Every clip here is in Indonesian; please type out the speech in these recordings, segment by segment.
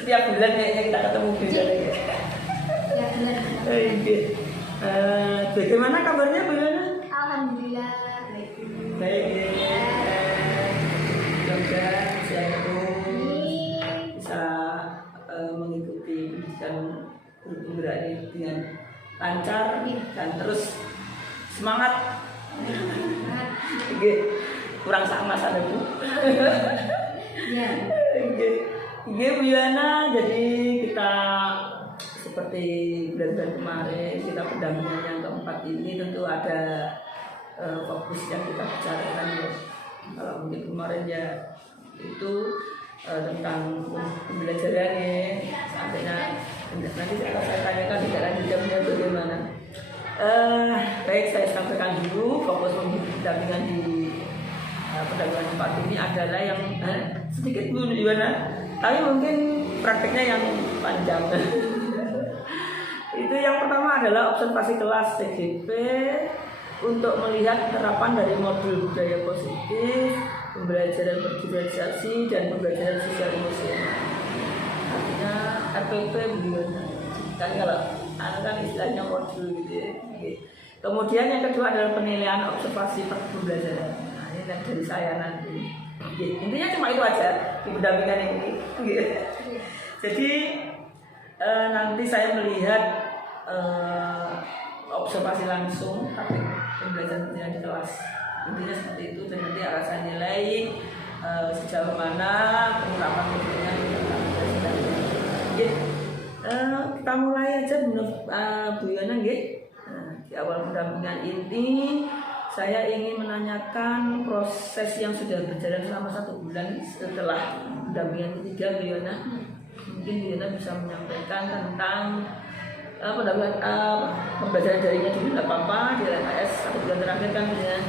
setiap bulan kayaknya kita ketemu Bu Yana. Ya benar. Bagaimana kabarnya Bu Yana? Alhamdulillah baik. Baik ya. Semoga siang itu bisa mengikuti pendidikan guru gerak ini dengan lancar dan terus semangat. Kurang sama sana Bu. Ya. Bu Yana, jadi kita seperti bulan-bulan kemarin kita pendampingan yang keempat ini tentu ada fokus yang kita bicarakan ya. Kalau mungkin kemarin ya itu tentang pembelajaran ya, saatnya nanti saya tanyakan tidak lanjutnya bagaimana. Baik, saya sampaikan dulu fokus pendampingan di pendampingan tempat ini adalah yang sedikit Bu Yana, tapi mungkin prakteknya yang panjang. Itu yang pertama adalah observasi kelas CGP untuk melihat penerapan dari modul budaya positif, pembelajaran berdiferensiasi dan pembelajaran sosial emosional. Artinya RPP bagaimana? Kan kalau kan istilahnya modul gitu ya. Kemudian yang kedua adalah penilaian observasi pembelajaran. Nah, ini dari saya nanti. Intinya cuma itu aja di pendampingan ini. Jadi nanti saya melihat observasi langsung praktik pembelajaran di kelas. Intinya seperti itu, dan nanti akan saya nilai sejauh mana penerapan modulnya di dalam kita mulai aja Bu Yana nggih. Di awal pendampingan ini saya ingin menanyakan proses yang sudah berjalan selama 1 bulan setelah pendampingan ketiga Bu Yana. Mungkin Bu Yana bisa menyampaikan tentang pendampingan pembelajaran daringnya dulu tidak apa-apa di LMS 1 bulan terakhir kan dengan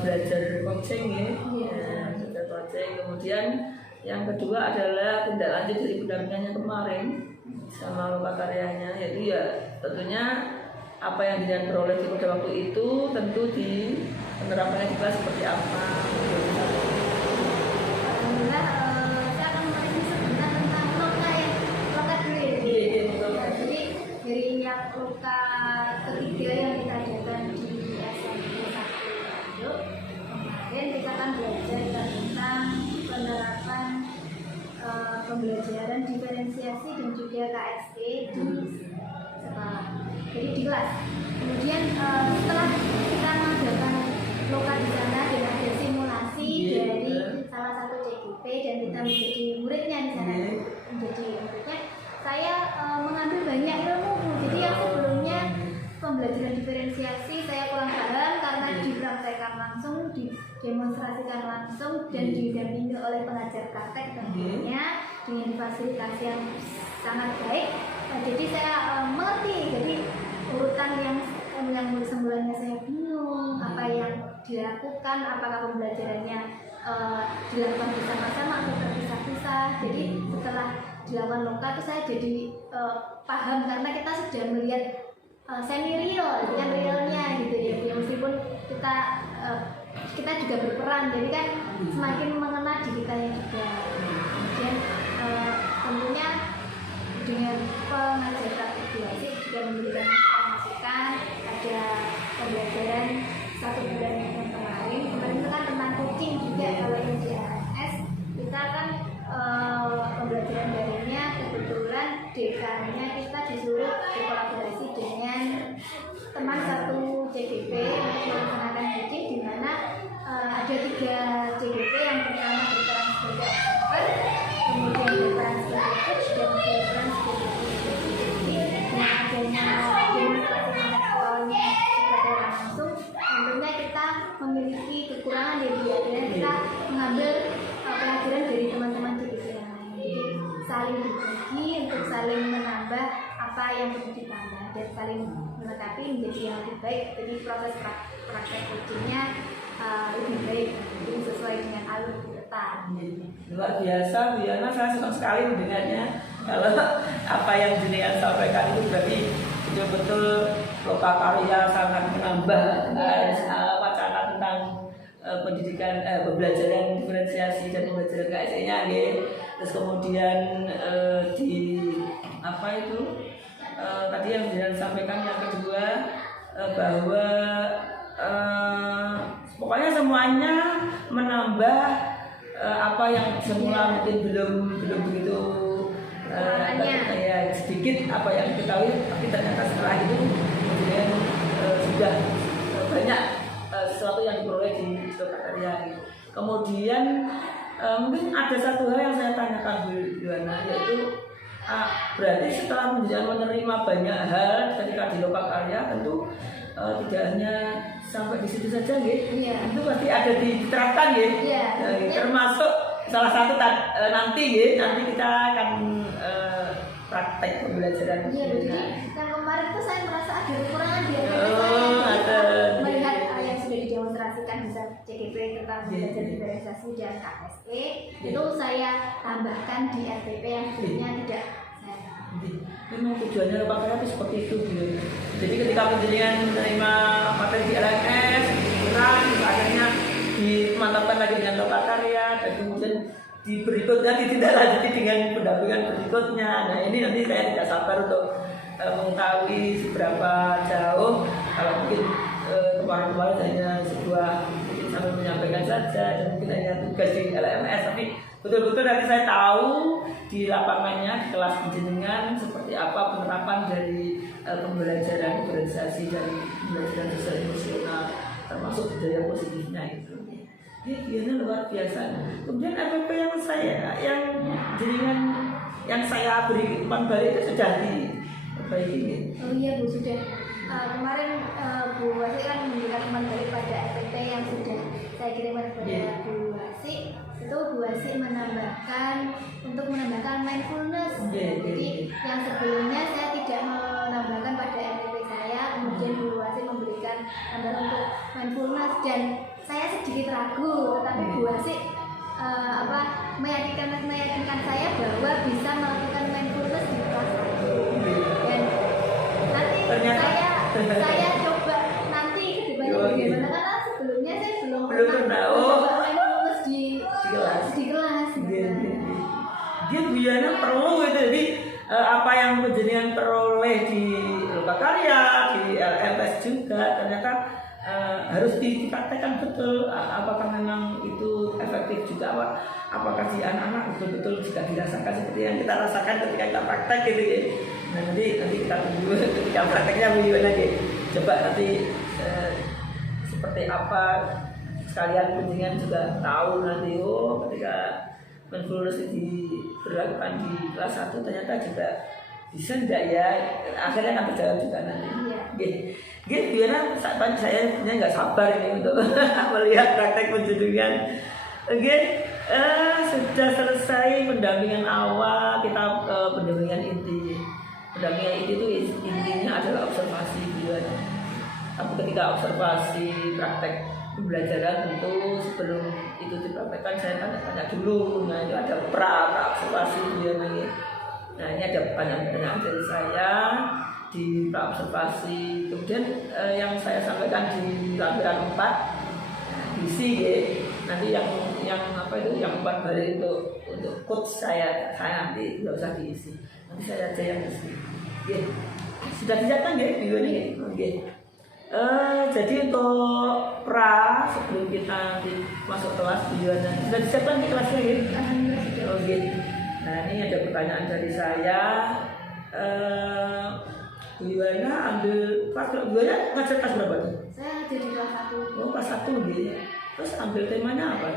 belajar coaching ya, belajar coaching. Kemudian yang kedua adalah tindak lanjut dari pendampingannya kemarin sama lokakaryanya, yaitu ya tentunya apa yang diperoleh pada waktu itu tentu di penerapannya di kelas seperti apa. Alhamdulillah, saya akan mengenai sebentar tentang loka dulu ya. Jadi dari yang loka ketiga yang kita adakan di SMP 1 Bandung, kemarin kita akan belajar tentang penerapan pembelajaran diferensiasi dan juga KSE di sekolah. Jadi di kelas. Kemudian setelah kita mengadakan loka di sana dan ada simulasi dari salah satu CGP dan kita menjadi muridnya di sana, menjadi muridnya, saya mengambil banyak ilmu. Jadi yang sebelumnya pembelajaran diferensiasi saya kurang paham karena dipraktekkan langsung, didemonstrasikan langsung dan didampingi oleh pengajar praktek tentunya dengan difasilitasi yang sangat baik. Jadi saya mengerti. Jadi urutan yang semulanya saya bingung apa yang dilakukan, apakah pembelajarannya dilakukan bersama-sama atau terpisah-pisah. Jadi setelah dilakukan loka itu saya jadi paham karena kita sudah melihat semi real, yang realnya gitu ya. Meskipun kita juga berperan, jadi kan semakin mengena di kita yang juga. Kemudian tentunya dengan pengajar praktik basic juga memberikan masukan. Ada pembelajaran 1 bulan yang kemarin itu kan tentang coaching juga. Kalau yang di HNS kita kan pembelajaran daringnya kebetulan dekannya kita disuruh berkolaborasi dengan teman satu CGP untuk melaksanakan coaching, di mana ada 3 CGP. Yang pertama berperan sebagai observer, kemudian berperan sebagai coach, dan berperan sebagai dengan adanya demonstrasi intelektualnya sebagai langsung, tentunya kita memiliki kekurangan dari adanya kita mengambil pelajaran dari teman-teman CGP yang lain. Jadi saling berbagi untuk saling menambah apa yang perlu ditambah dan saling melengkapi menjadi yang lebih baik. Jadi proses praktek coachingnya lebih baik, jadi sesuai dengan alur peserta. Luar biasa Bu Yana, saya senang sekali mendengarnya. Kalau apa yang jenengan sampaikan itu berarti betul-betul loka karya sangat menambah wacana tentang pendidikan pembelajaran diferensiasi dan pembelajaran KSE-nya nggih. Terus kemudian di apa itu tadi yang sudah disampaikan yang kedua bahwa pokoknya semuanya menambah apa yang semula mungkin belum begitu ya sedikit apa yang diketahui, tapi ternyata setelah itu kemudian sudah banyak sesuatu yang diperoleh di lokakarya. Kemudian mungkin ada satu hal yang saya tanyakan Bu Yuwana, yaitu berarti setelah menerima banyak hal ketika di lokakarya tentu tidak hanya sampai di situ saja nggih. Iya. Itu pasti ada diterapkan nggih. Iya. Termasuk salah satu nanti nggih, nanti kita akan praktek pembelajaran. Iya, jadi yang kemarin itu saya merasa ada kekurangan di melihat yang sudah didemonstrasikan bisa CGP tentang belajar diferensiasi dan KSE itu saya tambahkan di RPP yang sebelumnya tidak. Memang tujuannya lokakarya itu seperti itu gitu. Jadi ketika penjenengan menerima materi di LMS kurang, akhirnya dimantapkan lagi dengan lokakarya dan kemudian di berikutnya ditindaklanjuti dengan pendampingan berikutnya. Nah ini nanti saya tidak sabar untuk mengetahui seberapa jauh. Kalau mungkin kemarin-kemarin hanya sebuah mungkin sambil menyampaikan saja dan mungkin hanya tugas di LMS, tapi betul-betul nanti saya tahu di lapangannya di kelas penjenengan seperti apa penerapan dari pembelajaran diferensiasi dari pembelajaran sosial emosional termasuk budaya positifnya itu. Dia luar biasa. Kemudian RPP yang jenengan yang saya beri umpan balik itu sudah diperbaiki. Oh iya Bu, sudah. Kemarin Bu Wasi kan memberikan umpan balik pada RPP yang sudah saya kirimkan kepada Bu Wasi. Itu Bu Wasi menambahkan mindfulness. Jadi yang sebelumnya saya tidak menambahkan pada RPP saya, kemudian Bu Wasi memberikan tambahan untuk mindfulness dan saya sedikit ragu, tapi Bu Wasi meyakinkan saya bahwa bisa melakukan mindfulness di kelas 1 dan nanti saya coba nanti ke depannya bagaimana, karena sebelumnya saya belum pernah coba mindfulness di kelas. Dia Bu Yuwana perlu itu, jadi apa yang penjenengan peroleh di lokakarya, di LMS juga ternyata harus dipraktekkan betul. Apakah memang itu efektif juga, apakah si anak-anak betul-betul juga dirasakan seperti yang kita rasakan ketika kita praktek gitu ya. Nah nanti kita tunggu ketika prakteknya Bu Yuwana gitu. Coba nanti seperti apa, sekalian penjenengan juga tahu nanti ketika mindfulness diberlakukan di kelas 1 ternyata juga bisa enggak ya, akhirnya akan berjalan juga nanti. Gitu biar saya nggak sabar ini untuk melihat praktek penjenengan. Sudah selesai pendampingan awal, kita pendampingan inti. Pendampingan inti itu intinya adalah observasi buat. Tapi ketika observasi praktek pembelajaran tentu sebelum itu dipraktekkan saya tanya dulu. Nah itu ada pra observasi dia nih. Nah ini ada pertanyaan dari saya di pra observasi. Kemudian yang saya sampaikan di lampiran 4 diisi ya. Nanti yang apa itu yang 4 hari untuk coach saya nanti nggak usah diisi. Nanti saya aja yang isi. Sudah disiapkan ya video ini. Jadi untuk pra sebelum kita masuk kelas videonya sudah disiapkan di kelasnya ya? Nah ini ada pertanyaan dari saya. Bu Yuwana ambil kelas berapa? Ngajar kelas berapa tuh? Saya ngajar di kelas 1. Oh kelas 1 gitu. Terus ambil temanya apa?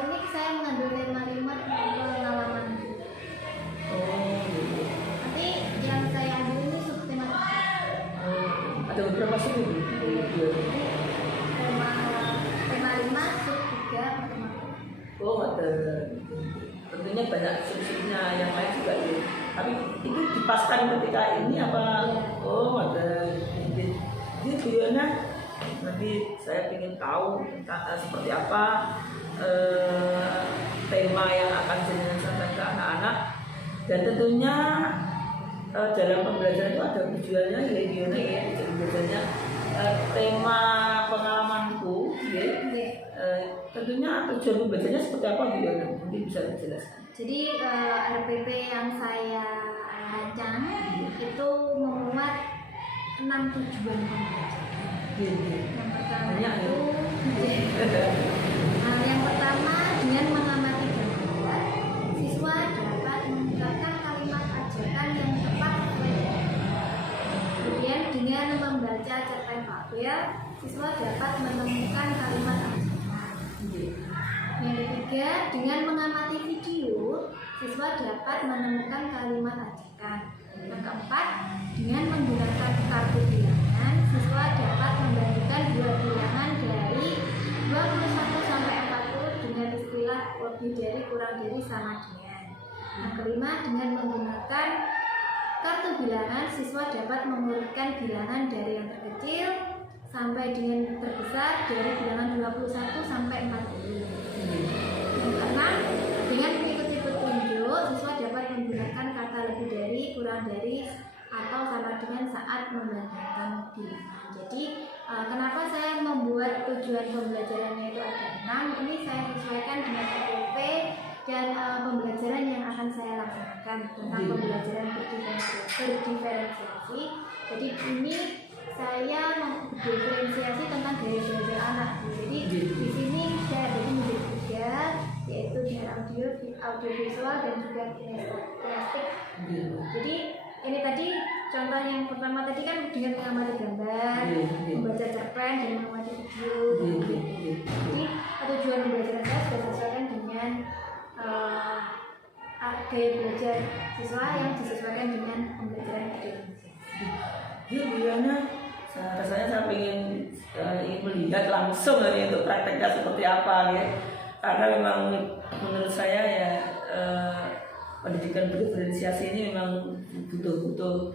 Ini saya mengambil tema 5 pengalaman. Oh gitu. Tapi yang saya ambil ini subtema. Ada beberapa suku. Tema 5 sub 3 pertama. Oh ada. Tentunya banyak sub-subnya yang lain juga ya. Tapi itu dipaskan ketika ini apa? Oh ada. Jadi Bu Yuwana nanti saya ingin tahu seperti apa tema yang akan jenengan sampaikan ke anak-anak, dan tentunya dalam pembelajaran itu ada tujuannya ya Bu Yuwana ya, belajarnya tema pengalamanku, ya. Tentunya tujuan pembelajarannya seperti apa Bu Yana? Mungkin bisa dijelaskan. Jadi RPP yang saya rancang itu memuat 6 tujuan pembelajaran. Yang pertama itu yang pertama dengan mengamati gambar, siswa dapat mengungkapkan kalimat ajakan yang tepat sesuai dengan. Kemudian dengan membaca cerpen fabel, siswa dapat menemukan kalimat ajakan. Yang ketiga, dengan mengamati video, siswa dapat menemukan kalimat ajakan. Yang keempat, dengan menggunakan kartu bilangan, siswa dapat membandingkan dua bilangan dari 21 sampai 40 dengan istilah lebih dari, kurang dari, sama dengan. Yang kelima, dengan menggunakan kartu bilangan, siswa dapat mengurutkan bilangan dari yang terkecil sampai dengan terbesar dari bilangan 21 sampai 40. Yang keenam, dengan mengikuti petunjuk, siswa dapat menggunakan kata lebih dari, kurang dari, atau sama dengan saat membandingkan bilangan. Jadi, kenapa saya membuat tujuan pembelajarannya itu ada 6? Ini saya sesuaikan dengan RPP dan pembelajaran yang akan saya laksanakan tentang pembelajaran berdiferensiasi. Jadi ini saya diferensiasi tentang gaya belajar anak. Jadi di sini saya bagi menjadi 3, yaitu dengan audiovisual dan juga kinestetik. Jadi ini tadi contoh yang pertama tadi kan dengan mengamati gambar, membaca cerpen dan mengamati video. Jadi tujuan pembelajaran saya sudah disesuaikan dengan gaya belajar siswa yang disesuaikan dengan pembelajaran diferensiasi. Iya Bu Yana, rasanya saya ingin melihat langsung ini untuk prakteknya seperti apa ya. Karena memang menurut saya ya pendidikan berdiferensiasi ini memang butuh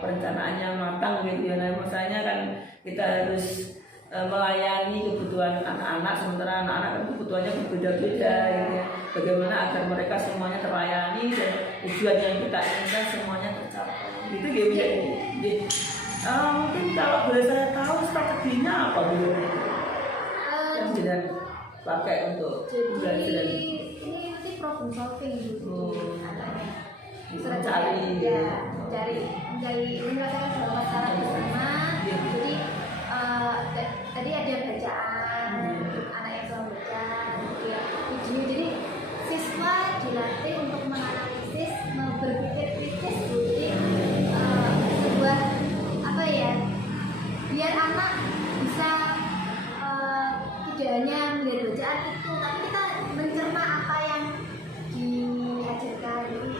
perencanaan yang matang gitu ya. Nah, maksudnya kan kita harus melayani kebutuhan anak-anak, sementara anak-anak kan kebutuhannya berbeda-beda gitu ya. Bagaimana agar mereka semuanya terlayani dan tujuan yang kita inginkan semuanya tercapai. Gitu gitu. Mungkin kalau boleh saya tahu strateginya apa dulu yang jangan pakai untuk belajar. Ini nanti problem solving gitu. Mencari menyelesaikan sebuah masalah bersama. Jadi tadi ada bacaan, anak yang selalu baca, kemudian video. Jadi siswa dilatih untuk menganalisis, berpikir kritis, sebuah apa ya, biar anak bisa tidak hanya melihat bacaan itu, tapi kita mencerna apa yang diajarkan, jadi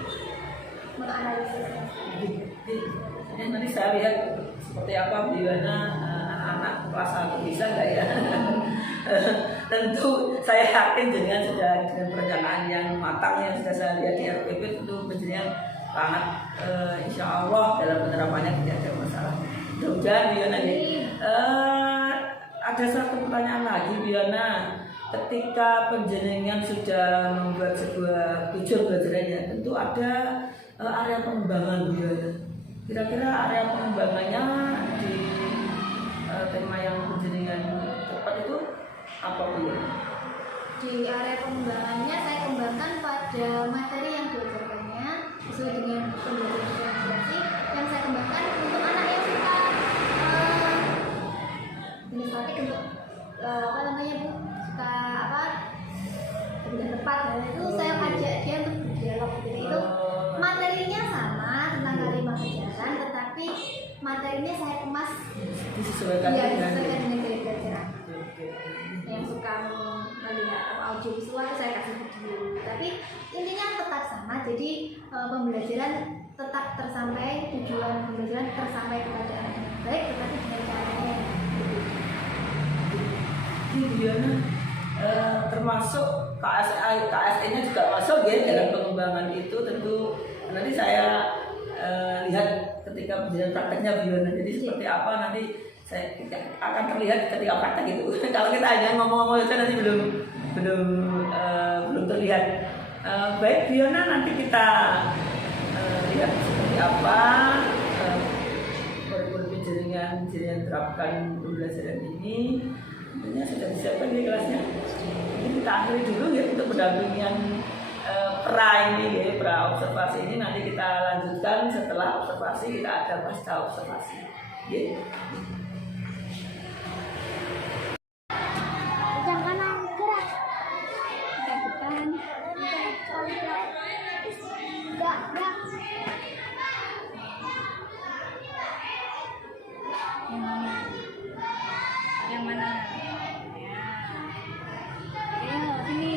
menganalisisnya. Nanti saya lihat seperti apa bagaimana anak-anak kelas 1 bisa nggak ya. Tentu saya yakin dengan perencanaan yang matang yang sudah saya lihat di RPP itu menjadi sangat insya Allah dalam penerapannya tidak ada masalah. Mudah-mudahan Bu Yana ada satu pertanyaan lagi Bu Yana. Ketika penjenengan sudah membuat sebuah tujuan belajarannya, tentu ada area pengembangan Bu Yana. Kira-kira area pengembangannya di tema yang penjenengan tepat itu apa Bu Yana? Di area pengembangannya saya kembangkan pada materi yang diajarkannya sesuai dengan pembelajaran diferensiasi. Yang saya kembangkan untuk anak yang suka administratif, untuk apa namanya Bu, suka apa tidak tepat, itu saya ajak dia untuk berdialog gitu. Itu materinya sama tentang kalimat ajaran, tetapi materinya saya kemas disesuaikan dengan gaya belajar. Yang suka melihat audiovisual saya kasih video, tapi intinya tetap sama. Jadi pembelajaran tetap tersampai, tujuan pembelajaran tersampai kepada anak yang baik, tetapi dengan caranya Bu Yana termasuk KSE-nya juga masuk ya dalam pengembangan itu. Tentu nanti saya lihat ketika penjelasan prakteknya Bu Yana, jadi seperti apa nanti saya akan terlihat ketika praktek itu. Kalau kita hanya ngomong-ngomong saja nanti belum terlihat. Baik Bu Yana, nanti kita lihat seperti apa penjelasannya pendampingan yang terapkan pembelajaran ini tentunya sudah disiapkan di kelasnya. Jadi kita akhiri dulu ya untuk pendampingan pra ini ya, pra observasi ini nanti kita lanjutkan setelah observasi, kita ada pasca observasi. Ya. Yang kanan gerak. Ke depan. Gerak. Yang mana? Yang mana? Ya. Ayo, sini.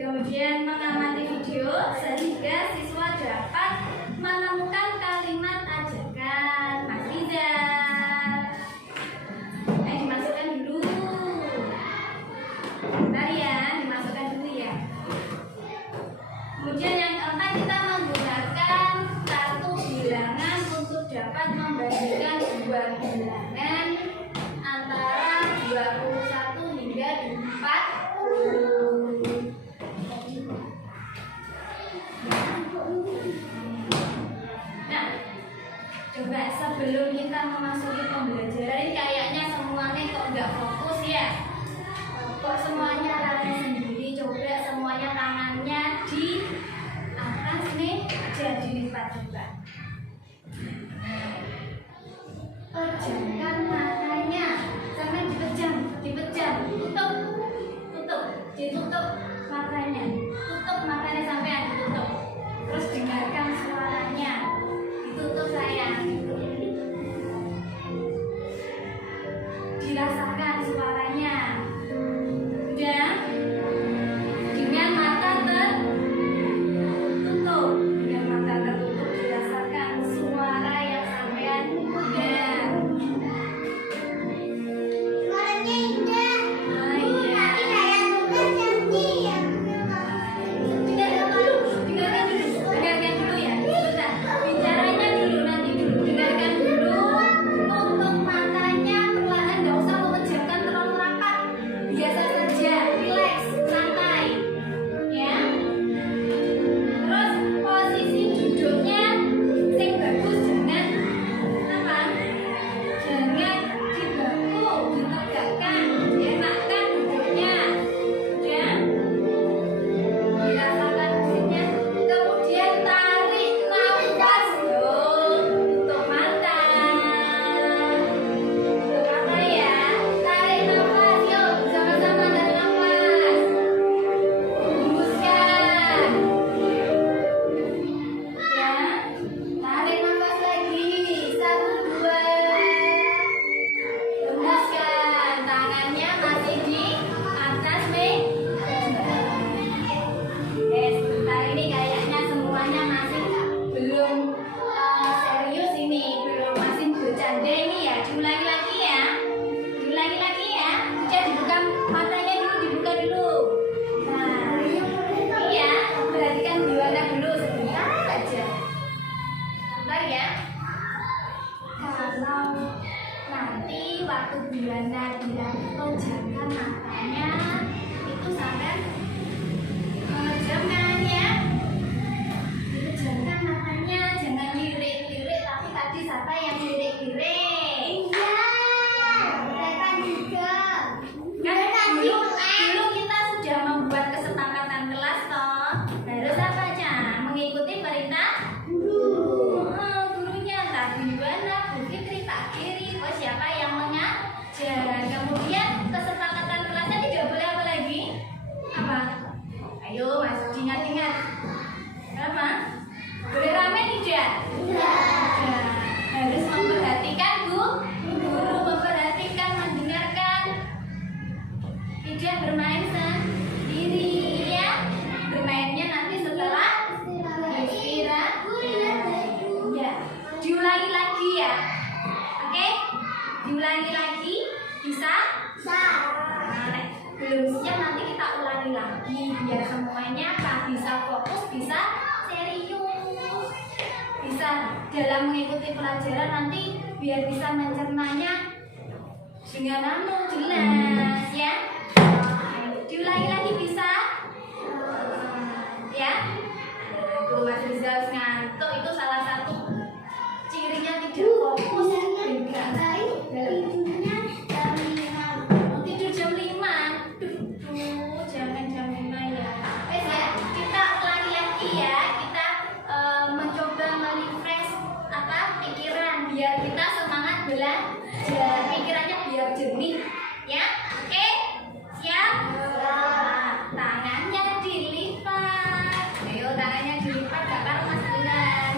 Kemudian mengamati video sehingga siswa dapat menemukan kalimat ajakan. Mas Rizal, dimasukkan dulu. Bentar ya, dimasukkan dulu ya. Kemudian yang keempat, kita menggunakan kartu bilangan untuk dapat membandingkan dua bilangan antara 21 hingga 40. Nah, coba sebelum kita memasuki pembelajaran, ini kayaknya semuanya kok nggak fokus ya. Kok semuanya lari sendiri. Coba semuanya tangannya di atas nih, aja dilipat juga. Pejamkan matanya, sampai dipejam, ditutup matanya, tutup matanya sampai ditutup. Terus dengarkan suaranya, ditutup sayang, dirasakan suaranya. Udah, dengan mata tertutup, dirasakan suara yang sampean dengar. Suaranya indah. Dengarkan dulu ya. Sebentar. Bicaranya dulu, nanti dulu. Dengarkan dulu. Tutup matanya perlahan, nggak usah memejamkan terlalu rapat. Biasa saja, relax, santai. Ya. Terus posisi duduknya sing bagus, jangan apa? Jangan dibaku, ditegakkan, dienakkan duduknya. Ya. Dirasakan musiknya. Kemudian tarik nafas. Tutup mata. Tutup mata ya. Tarik nafas. Yuk, sama-sama tarik nafas. Hembuskan. Ya. Tarik nafas lagi. 1, 2. Hembuskan. Tangannya masih di atas meja. Sebentar, ini kayaknya semuanya masih belum serius ini, masih bercanda ini ya. Diulangi lagi ya. Sudah dibuka matanya dulu, dibuka dulu. Nah, iya, perhatikan juara dulu sebentar aja. Sebentar ya. Kalau nanti waktu Juana bilang pejamkan matanya, itu sampai pejamkan ya. Pejamkan matanya, jangan lirik-lirik. Tapi tadi siapa yang lirik-lirik? Iya, mereka juga. Kan dulu kita sudah membuat kesepakatan kelas toh. Harus apa aja? Mengikuti perintah guru. Gurunya tadi Juana, Bu Fitri, Pak Kiri. Oh, siapa yang mengajar? Kemudian kesepakatan kelasnya tidak boleh apa lagi? Apa? Ayo Mas, ingat-ingat. Apa? Boleh rame tidak? Tidak. Harus memperhatikan guru, memperhatikan, mendengarkan. Tidak bermain sendiri ya. Bermainnya nanti setelah istirahat. Ya. Diulangi lagi ya. Oke? Diulangi lagi. Bisa? Nah, belum siap nanti kita ulangi lagi biar semuanya bisa fokus, bisa serius, bisa dalam mengikuti pelajaran nanti biar bisa mencernanya dengan jelas ya. Diulangi lagi bisa? Ya. Tuh Mas Rizal ngantuk, itu salah satu cirinya tidak fokus dan tidak baik dalam tidur jam 5. Jangan jam 5 ya. Wes ya, kita ulangi lagi ya. Kita mencoba merefresh pikiran biar kita semangat belajar. Pikirannya biar jernih ya. Oke? Siap? Tangannya dilipat. Ayo tangannya dilipat, gak karu Mas Bunda.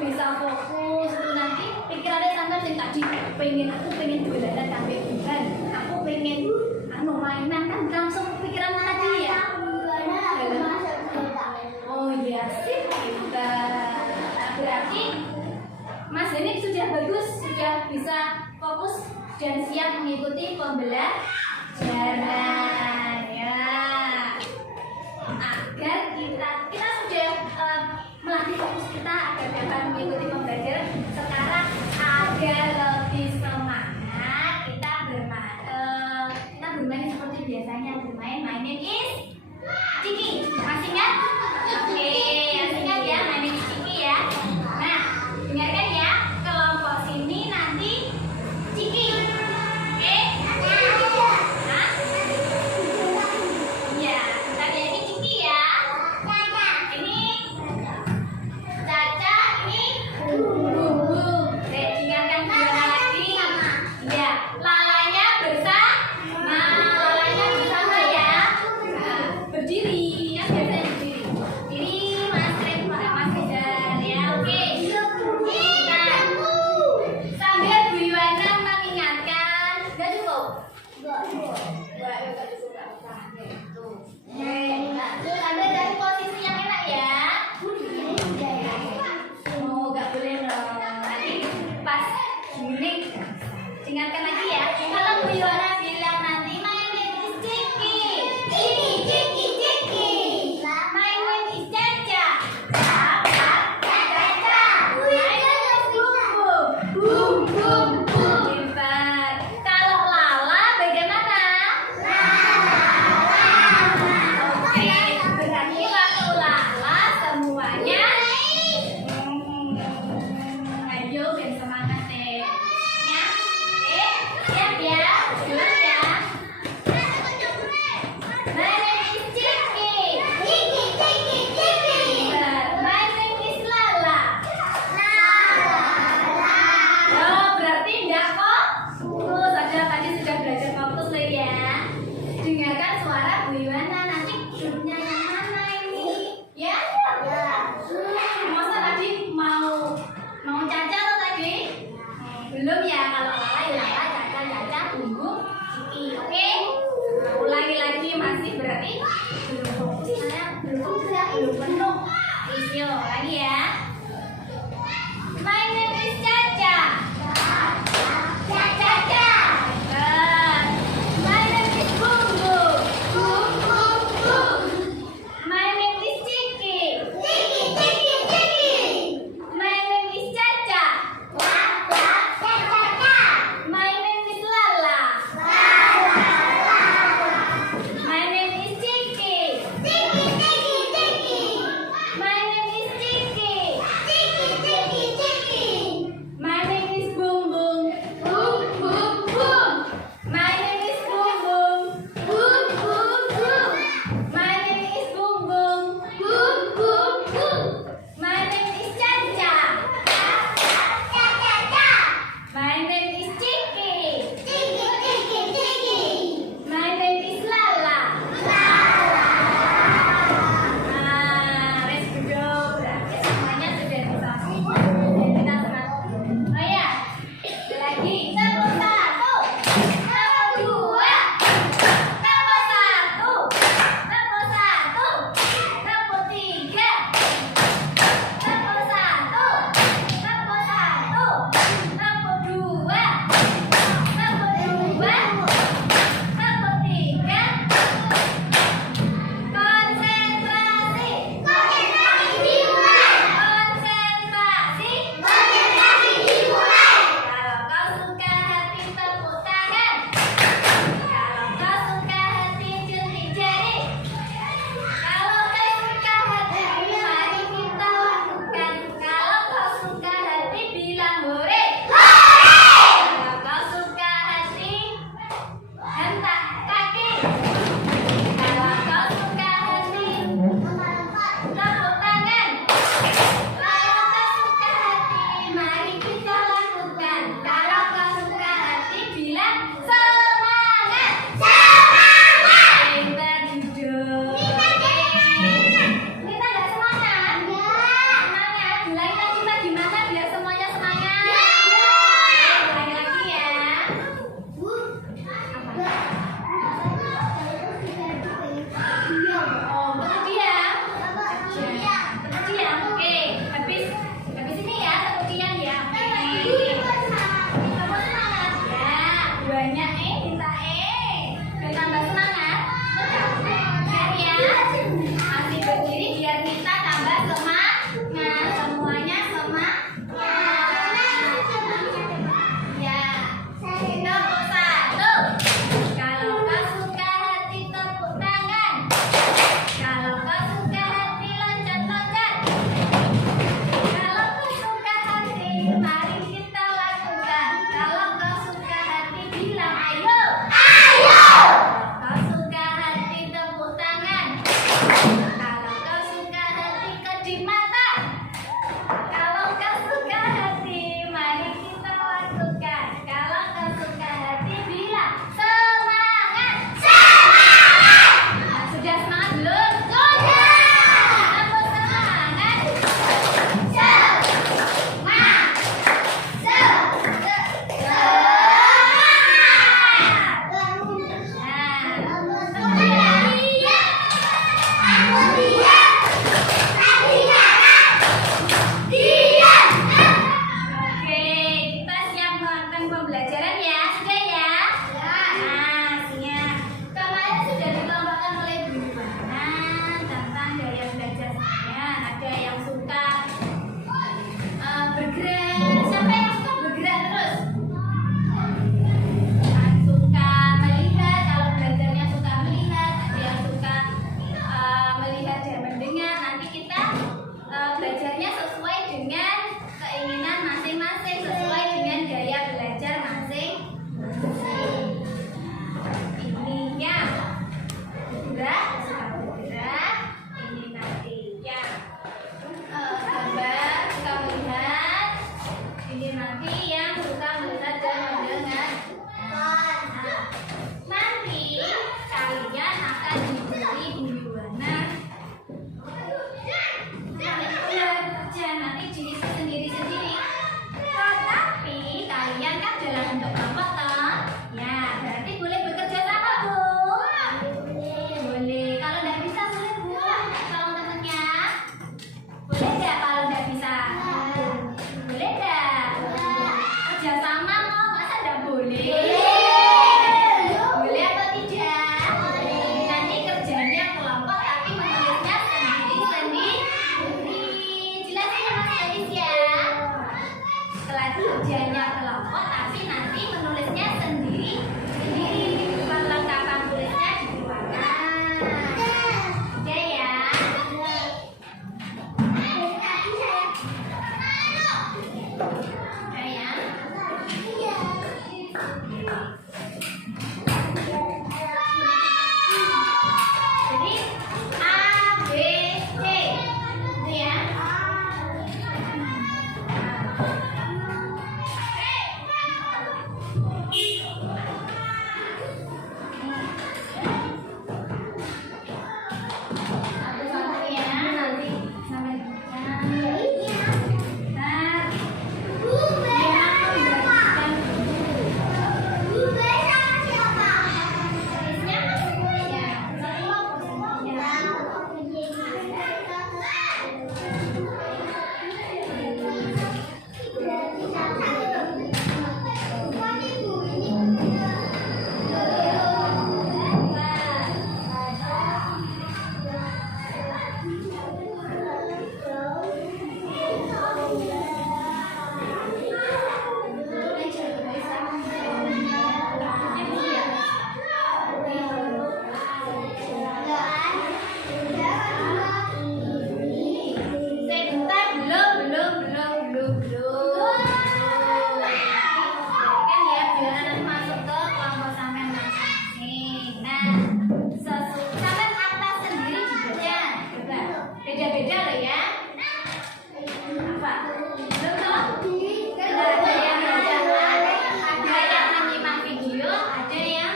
bisa fokus itu nanti pikirannya sampai yang tadi aku pengen dolanan sampai bulan, aku pengen mainan kan langsung pikiran tadi ya. Oh iya sih kita berarti Mas Denny sudah bagus, sudah bisa fokus dan siap mengikuti pembelajaran ya. Agar kita sudah melatih fokus kita agar dapat mengikuti pembelajaran. Sekarang agar lebih semangat kita bermain seperti biasanya, bermain My Name is Ciki. Masih ingat? Oke, masih ingat ya My Name is Ciki ya. Nah, dengarkan ya, kelompok sini nanti Ciki. Oke? Hah? Iya, tadi ini Ciki ya. Ini Caca, ini Bubu. Oke, dengarkan dua lagi. Iya, lalanya bersama. Lalanya bersama ya. Nah, berdiri. Kan biasanya berdiri. Ini Mas Ren, Mas Rizal ya. Oke. Nah, sambil Bu Yuwana mengingatkan. Sudah cukup? Enggak cukup. Sambil dari posisi yang enak ya. Oh, nggak boleh dong. Nanti pas gini, ingatkan lagi ya. Kalau Bu Yuwana bilang nanti My name is Ciki. My name is Caca. Caca. My name is Bubu. Pintar. Kalau Lala bagaimana? Oke, berarti waktu Lala semuanya. Ayo biar semangat deh. Ya, siap ya, dulu ya. My name is Ciki. My name is Lala. Oh, berarti enggak kok. Saja tadi sudah belajar fokus loh ya. Dengarkan suara Bu Yuwana, nanti grupnya yang mana ini? Ya? Masa tadi mau Caca atau tadi? Belum ya, kalau Lala ya Lala, Caca, Bubu, Ciki. Oke? Nah, ulangi lagi, masih berarti belum fokus. Saya belum penuh. Isyo, lagi ya. My name is Caca. Caca. My name is Bubu. My name is Ciki. My name is Caca. masing-masing sesuai dengan gaya belajar masing-masing. Ini yang bergerak, suka bergerak. Ini nanti yang gambar, suka melihat. Ini nanti yang suka melihat dan mendengar. Nanti kalian akan diberi guyuana. Nanti jenis sendiri-sendiri. Tetapi kalian kan dalam bentuk kelompok toh? Ya, berarti boleh bekerja sama, Bu. Boleh. Kalau nggak bisa boleh, Bu. Tolong temennya. Boleh nggak kalau nggak bisa? Boleh nggak? Kerja sama kok, masa nggak boleh? Boleh atau tidak? Nanti kerjanya kelompok tapi menulisnya sendiri-sendiri. Jelasin ya Mas Gadis ya. Setelah kerjanya kelompok tapi nanti menulisnya sendiri-sendiri. Perlengkapan tulisnya dikeluarkan. Oke ya. Oke ya. Jadi A, B, C, itu ya. Satu-satu ya, nanti sampai sebentar, belum. Kan ya, biar nanti masuk ke kelompok sampean masing-masing. Nah, sampean atas sendiri dibaca. Coba, beda-beda loh ya. Apa? Belum toh? Kan ada yang menjalan, ada yang menyimak video, ada yang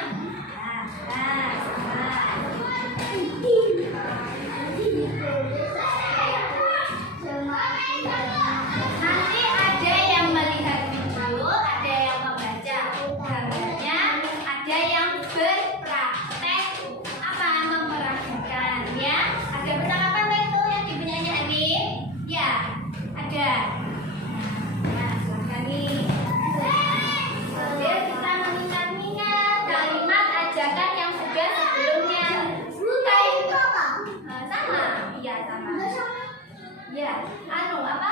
nanti ada yang melihat video, ada yang membaca gambarnya, ada yang berpraktek memperagakan ya. Ada percakapan itu yang di penyanyi ini? Ya, ada. Nah, silakan nih. Sambil kita mengingat-ingat kalimat ajakan yang sudah sebelumnya. Sama? Iya, sama. Ya, apa?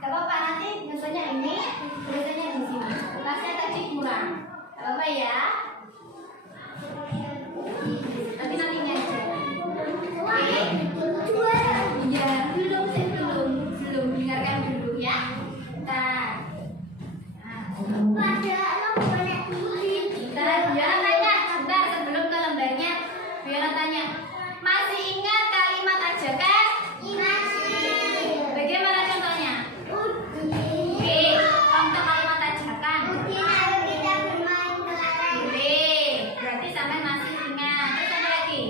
Gak apa-apa, nanti biasanya ini, biasanya di sini. Kelasnya tadi kurang. Gak apa-apa ya. Tapi nantinya aja. Oke. Iya, belum. Dengarkan dulu ya. Nah. Biar tanya, bentar sebelum ke lembarnya. Biar tanya, masih ingat kalimat ajakan? Bagaimana contohnya? Oke, contoh kalimat ajakan. Boleh, berarti sampai masih ingat. Terus apa lagi?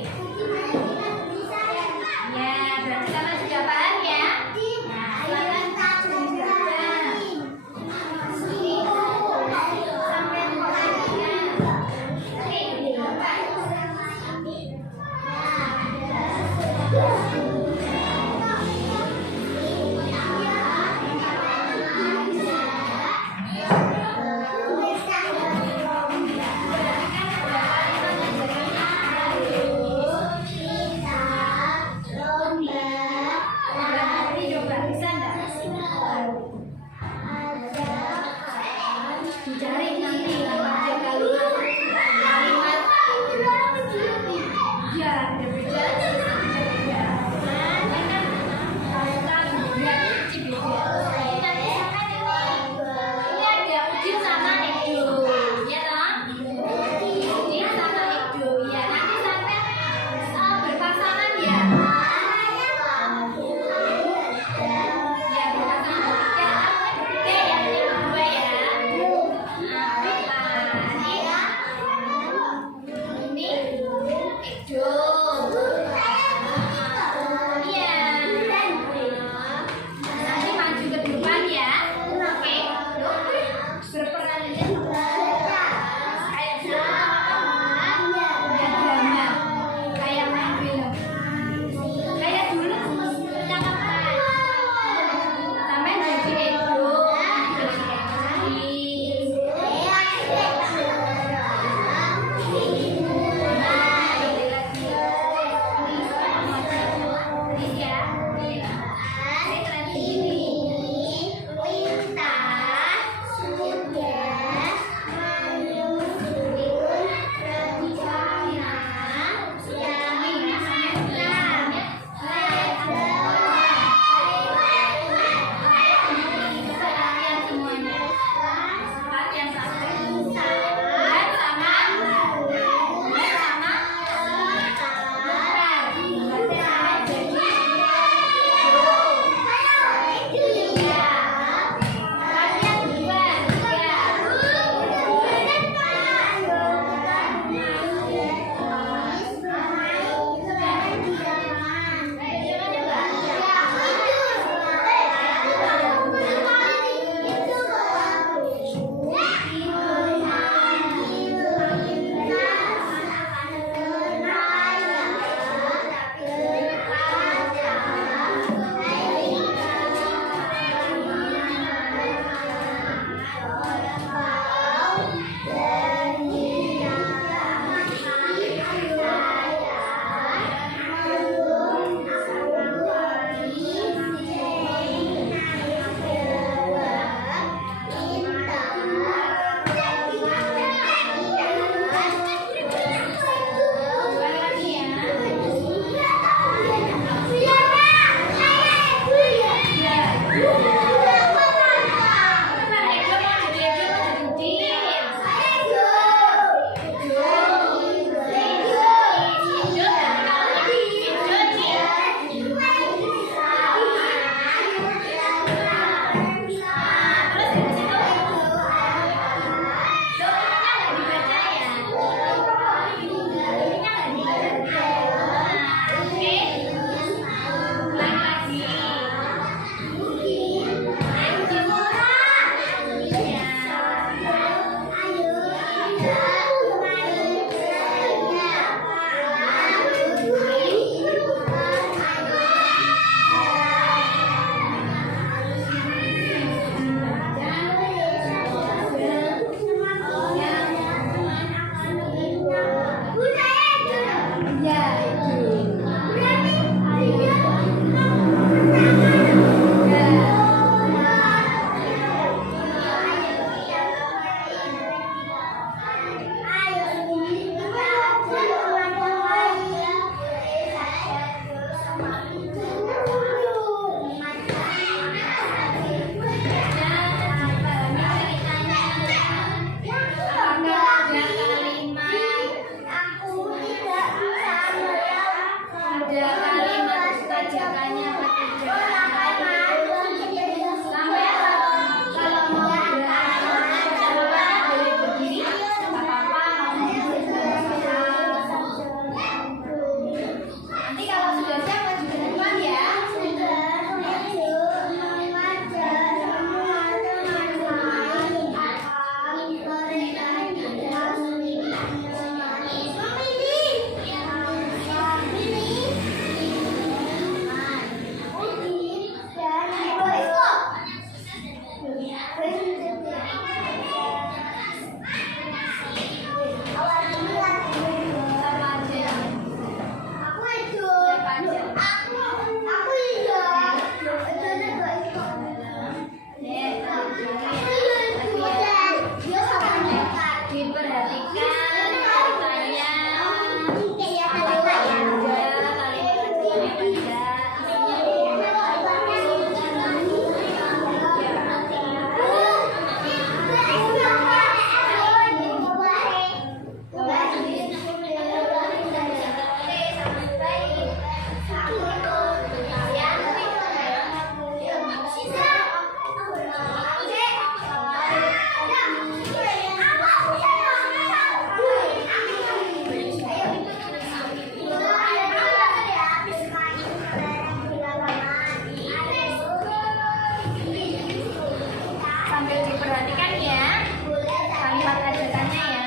Ya, berarti sampai sudah paham ya? Nah, silakan dikerjakan. Sampai sambil diperhatikan ya. Kalimat ajakannya ya.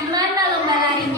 Di mana lomba lari?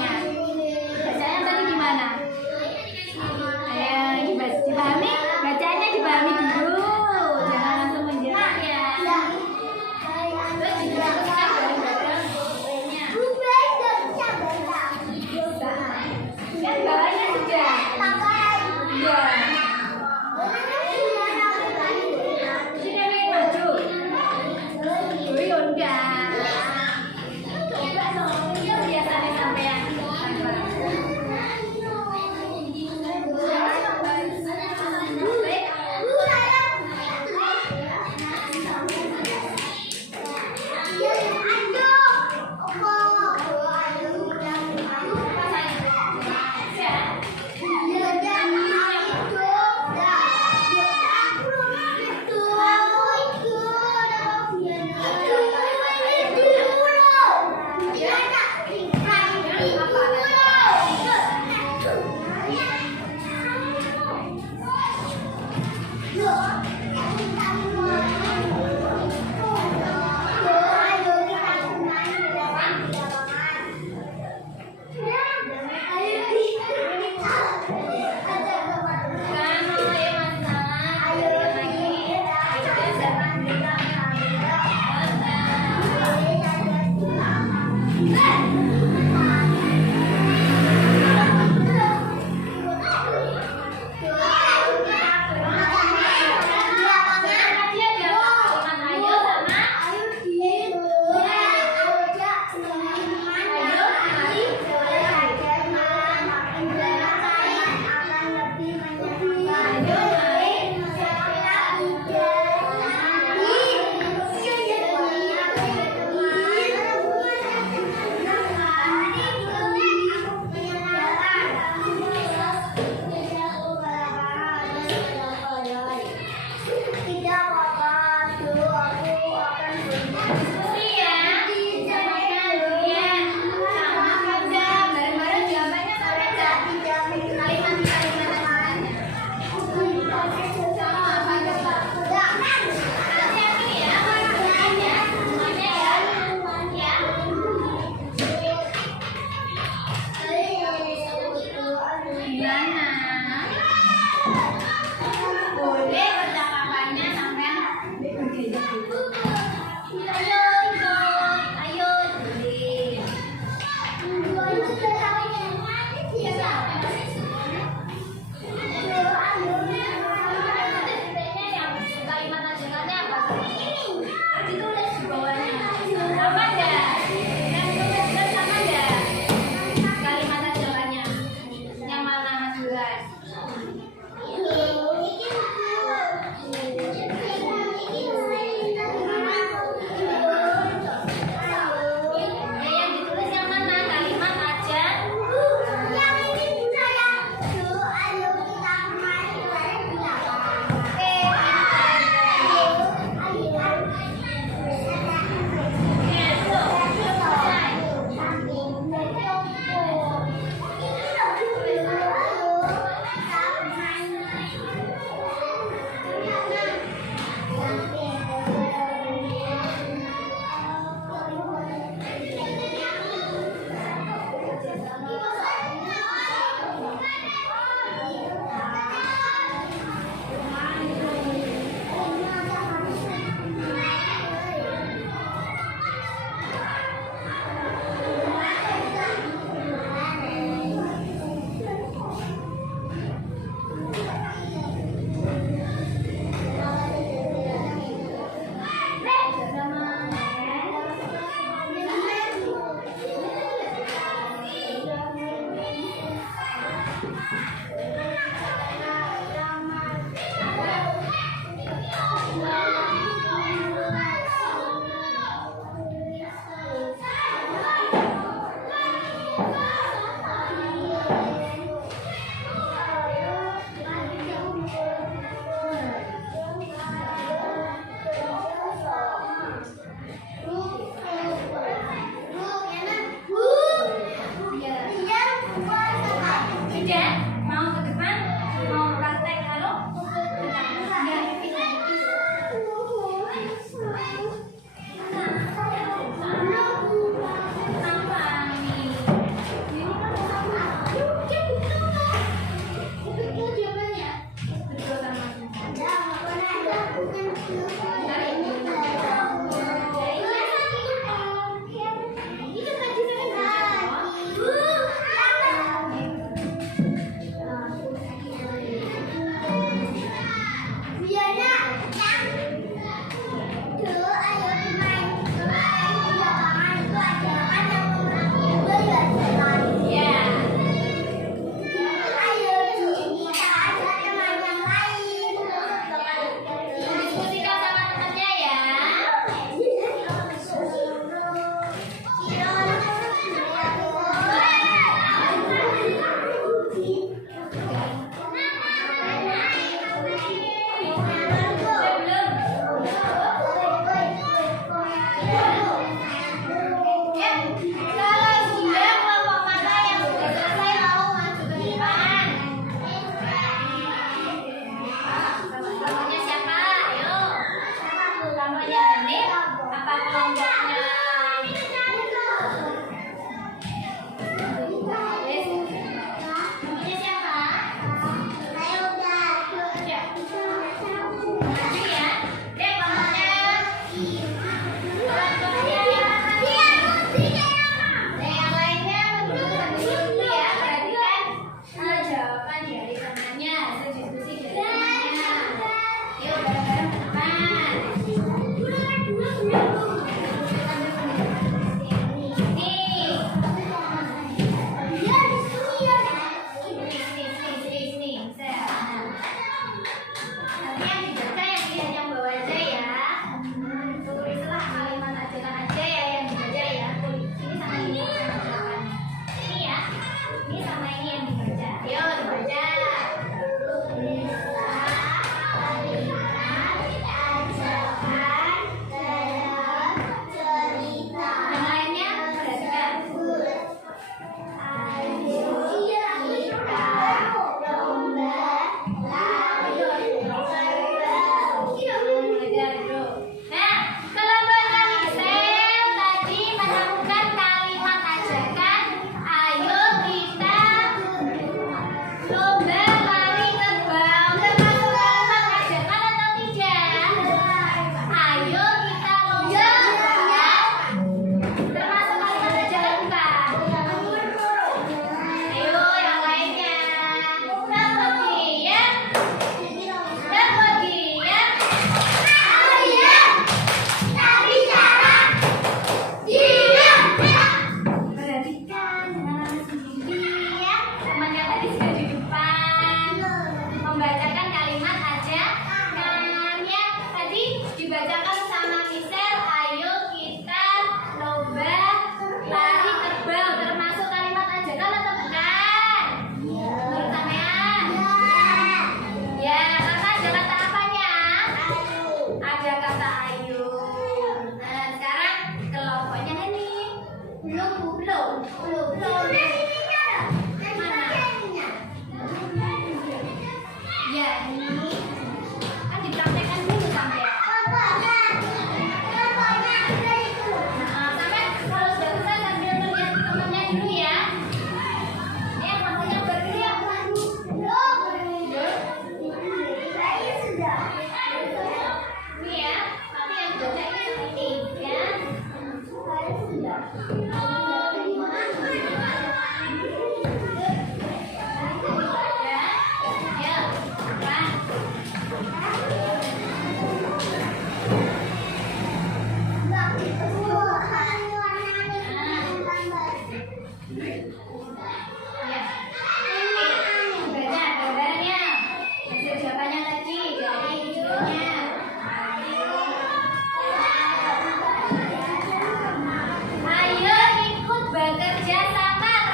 Ayo ikut bekerja sama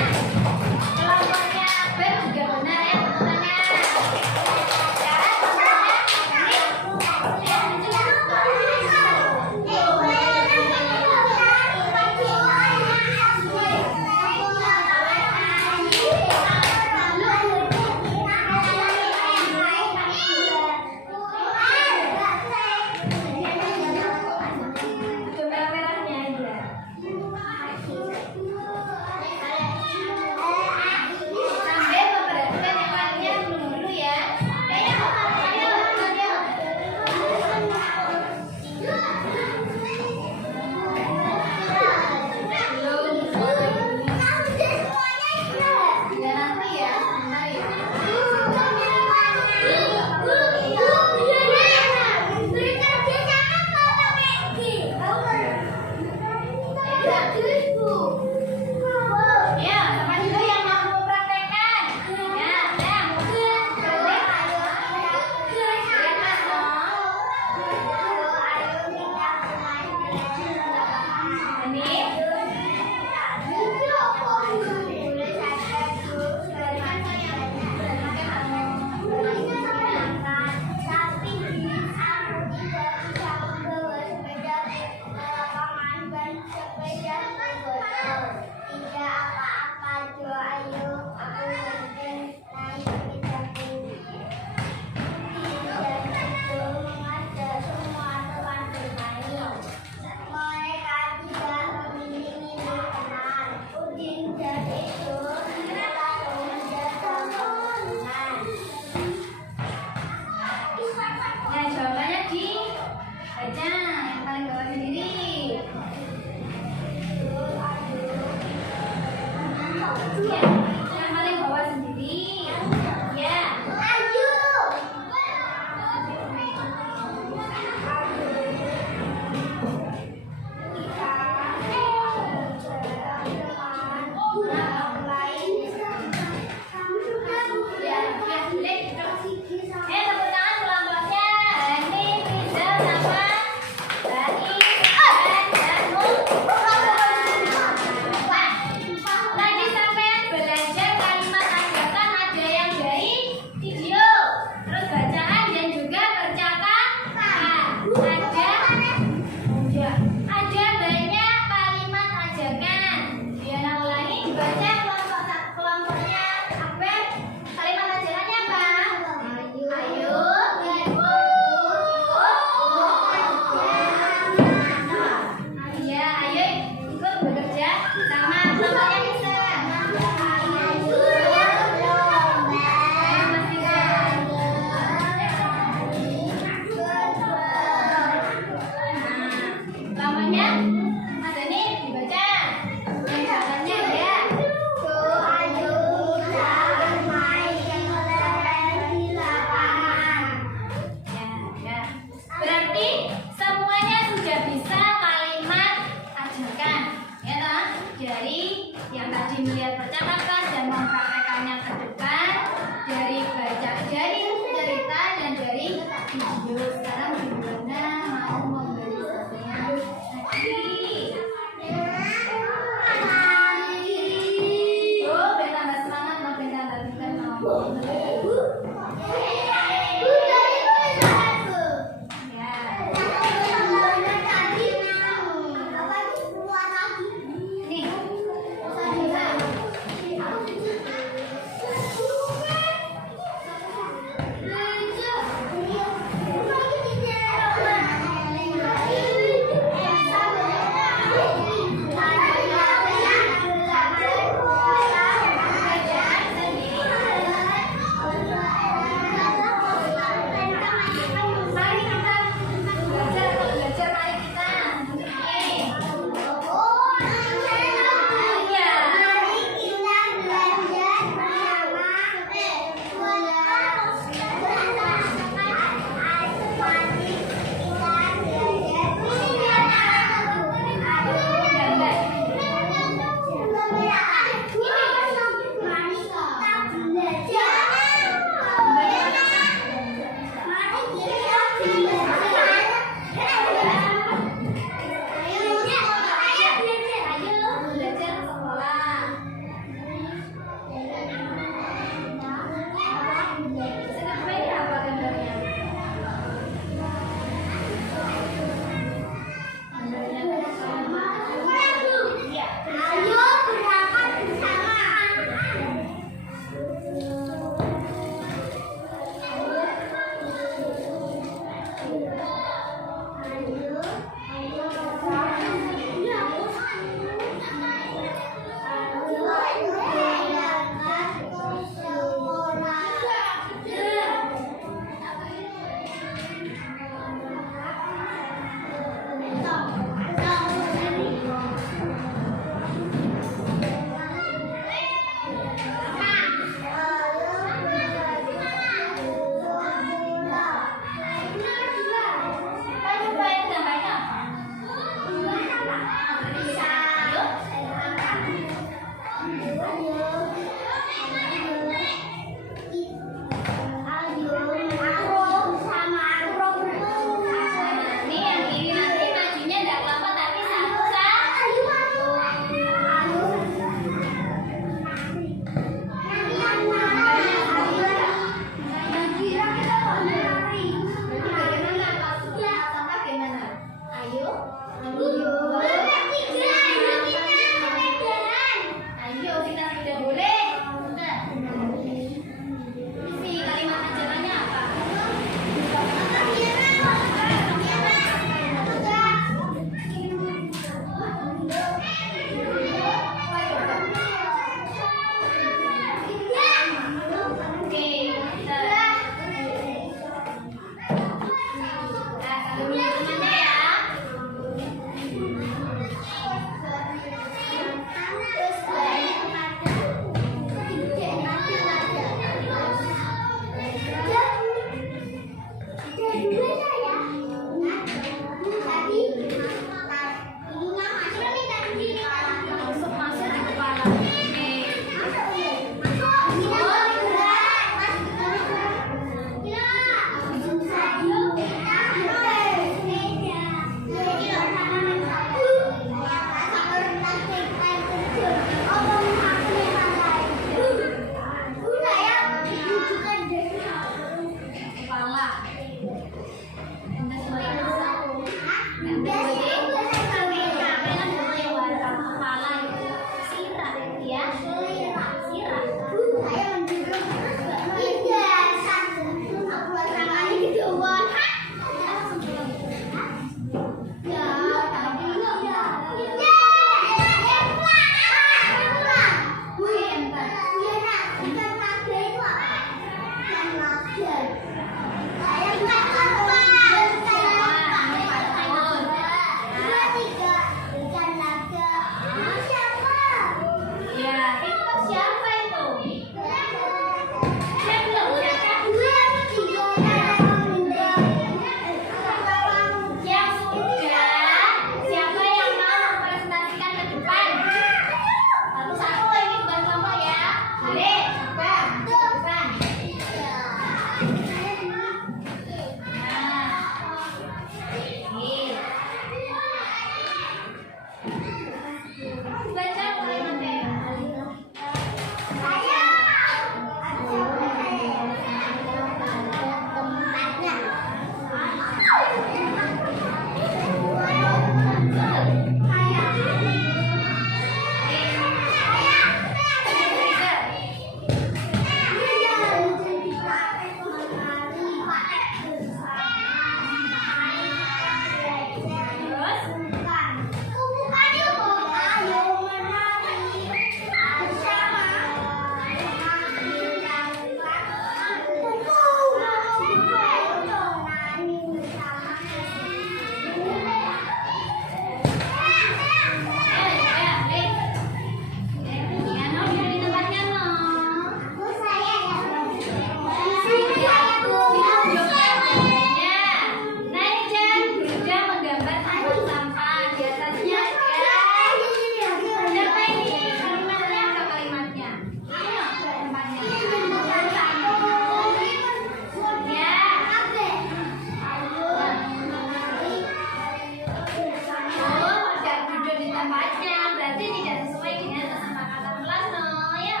tempatnya, berarti tidak sesuai dengan kesepakatan kelas. No, ya.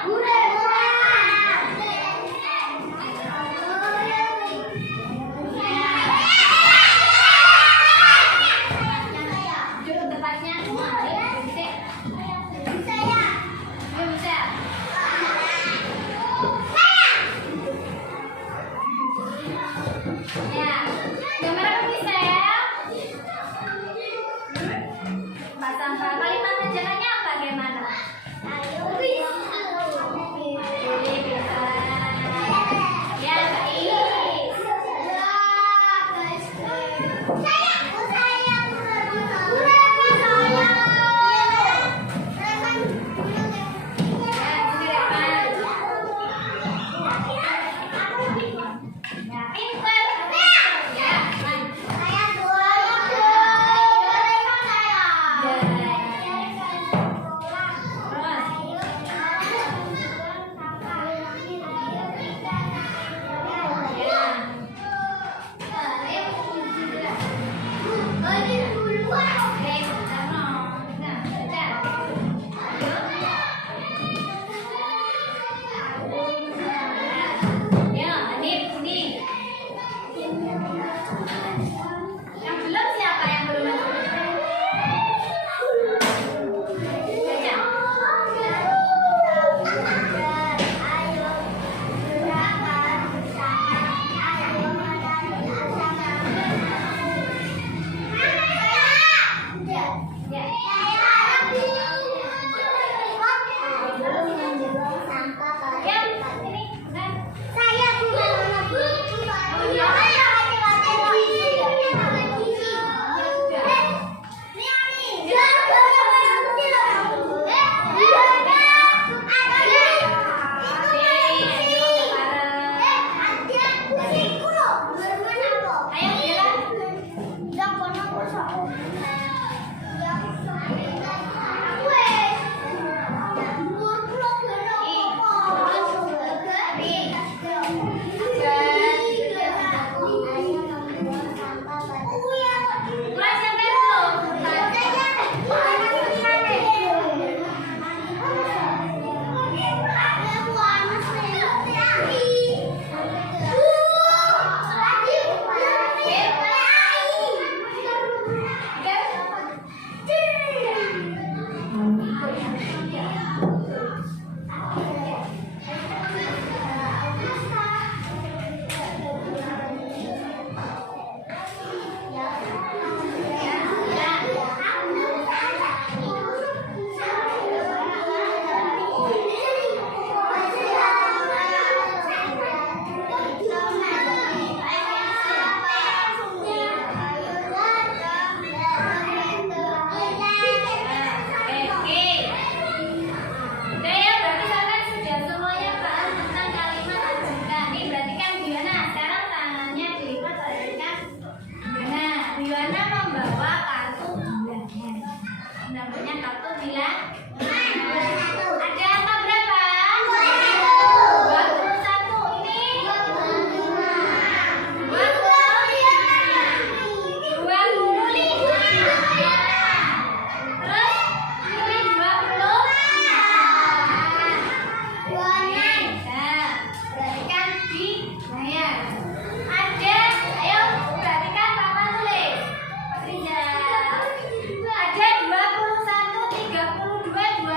Duduk tempatnya semua. Bisa. Bisa. Ya, gambar apa bisa ya? Pasang kalimat ajarannya bagaimana? Ya, yang belum siapa yang belum? Ada 21, 32, 28.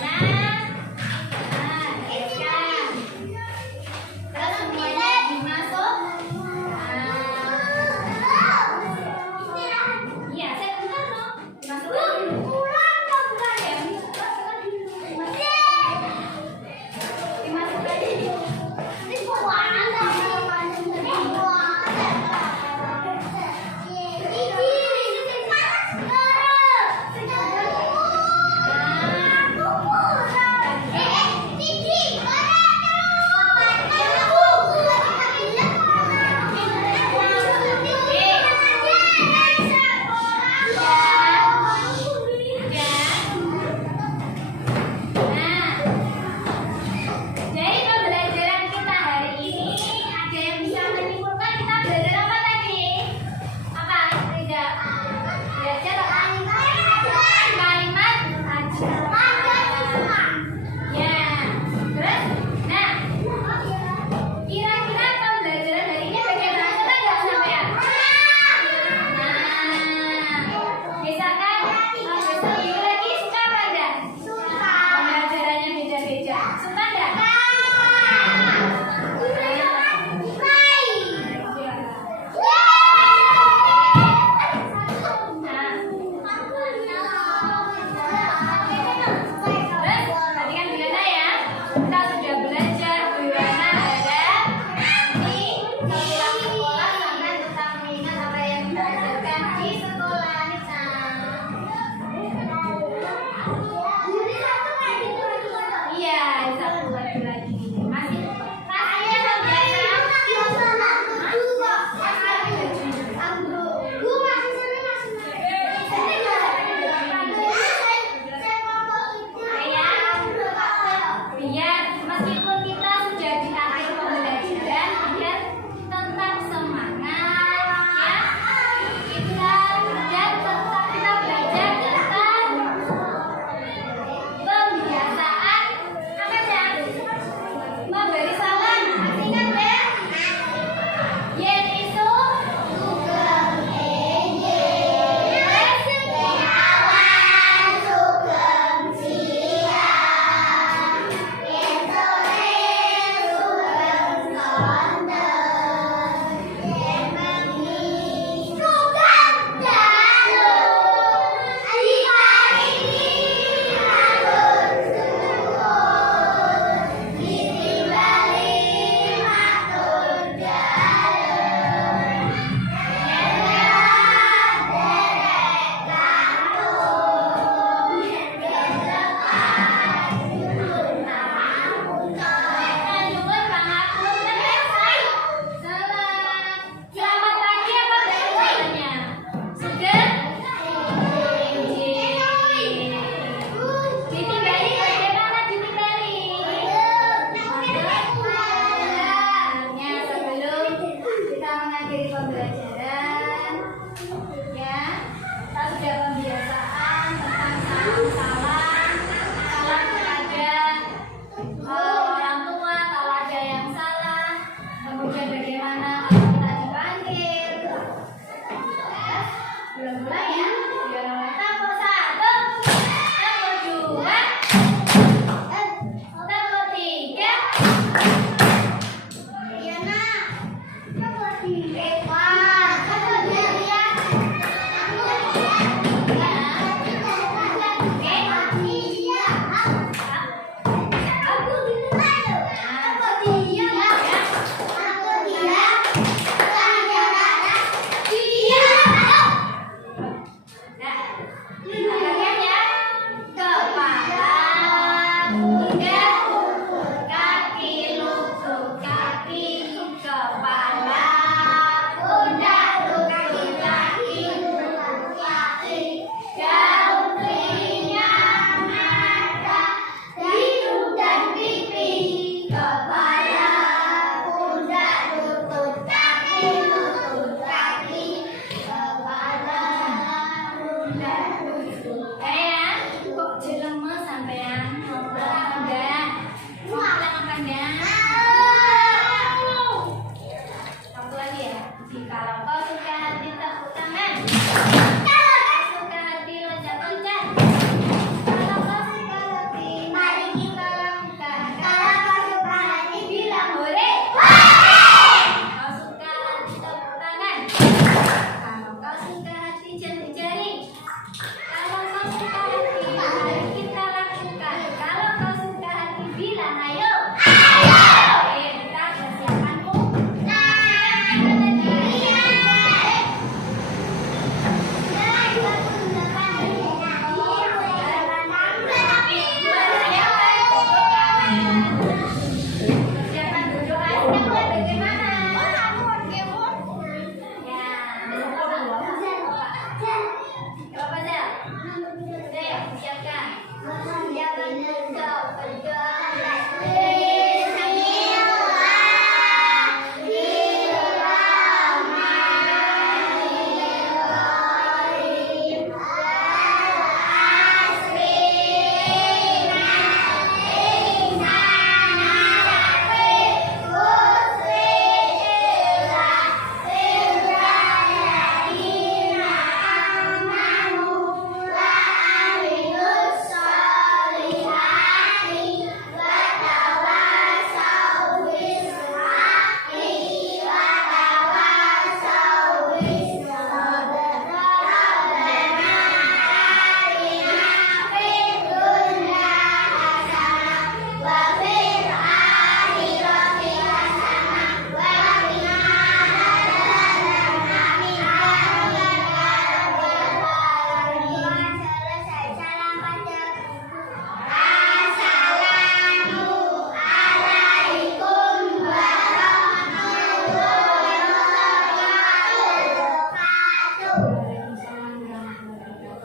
sana. Nah, siapkan. Terus semuanya dimasuk. Iya, saya bentar loh. Dimasukkan dulu. Dimasukkan dulu.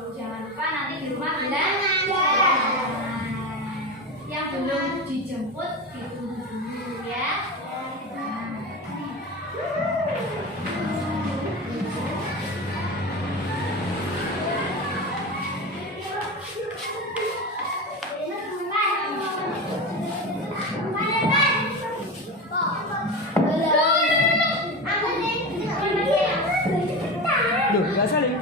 Jangan lupa nanti di rumah bilang yang belum dijemput ditunggu dulu ya. Loh, nggak saling.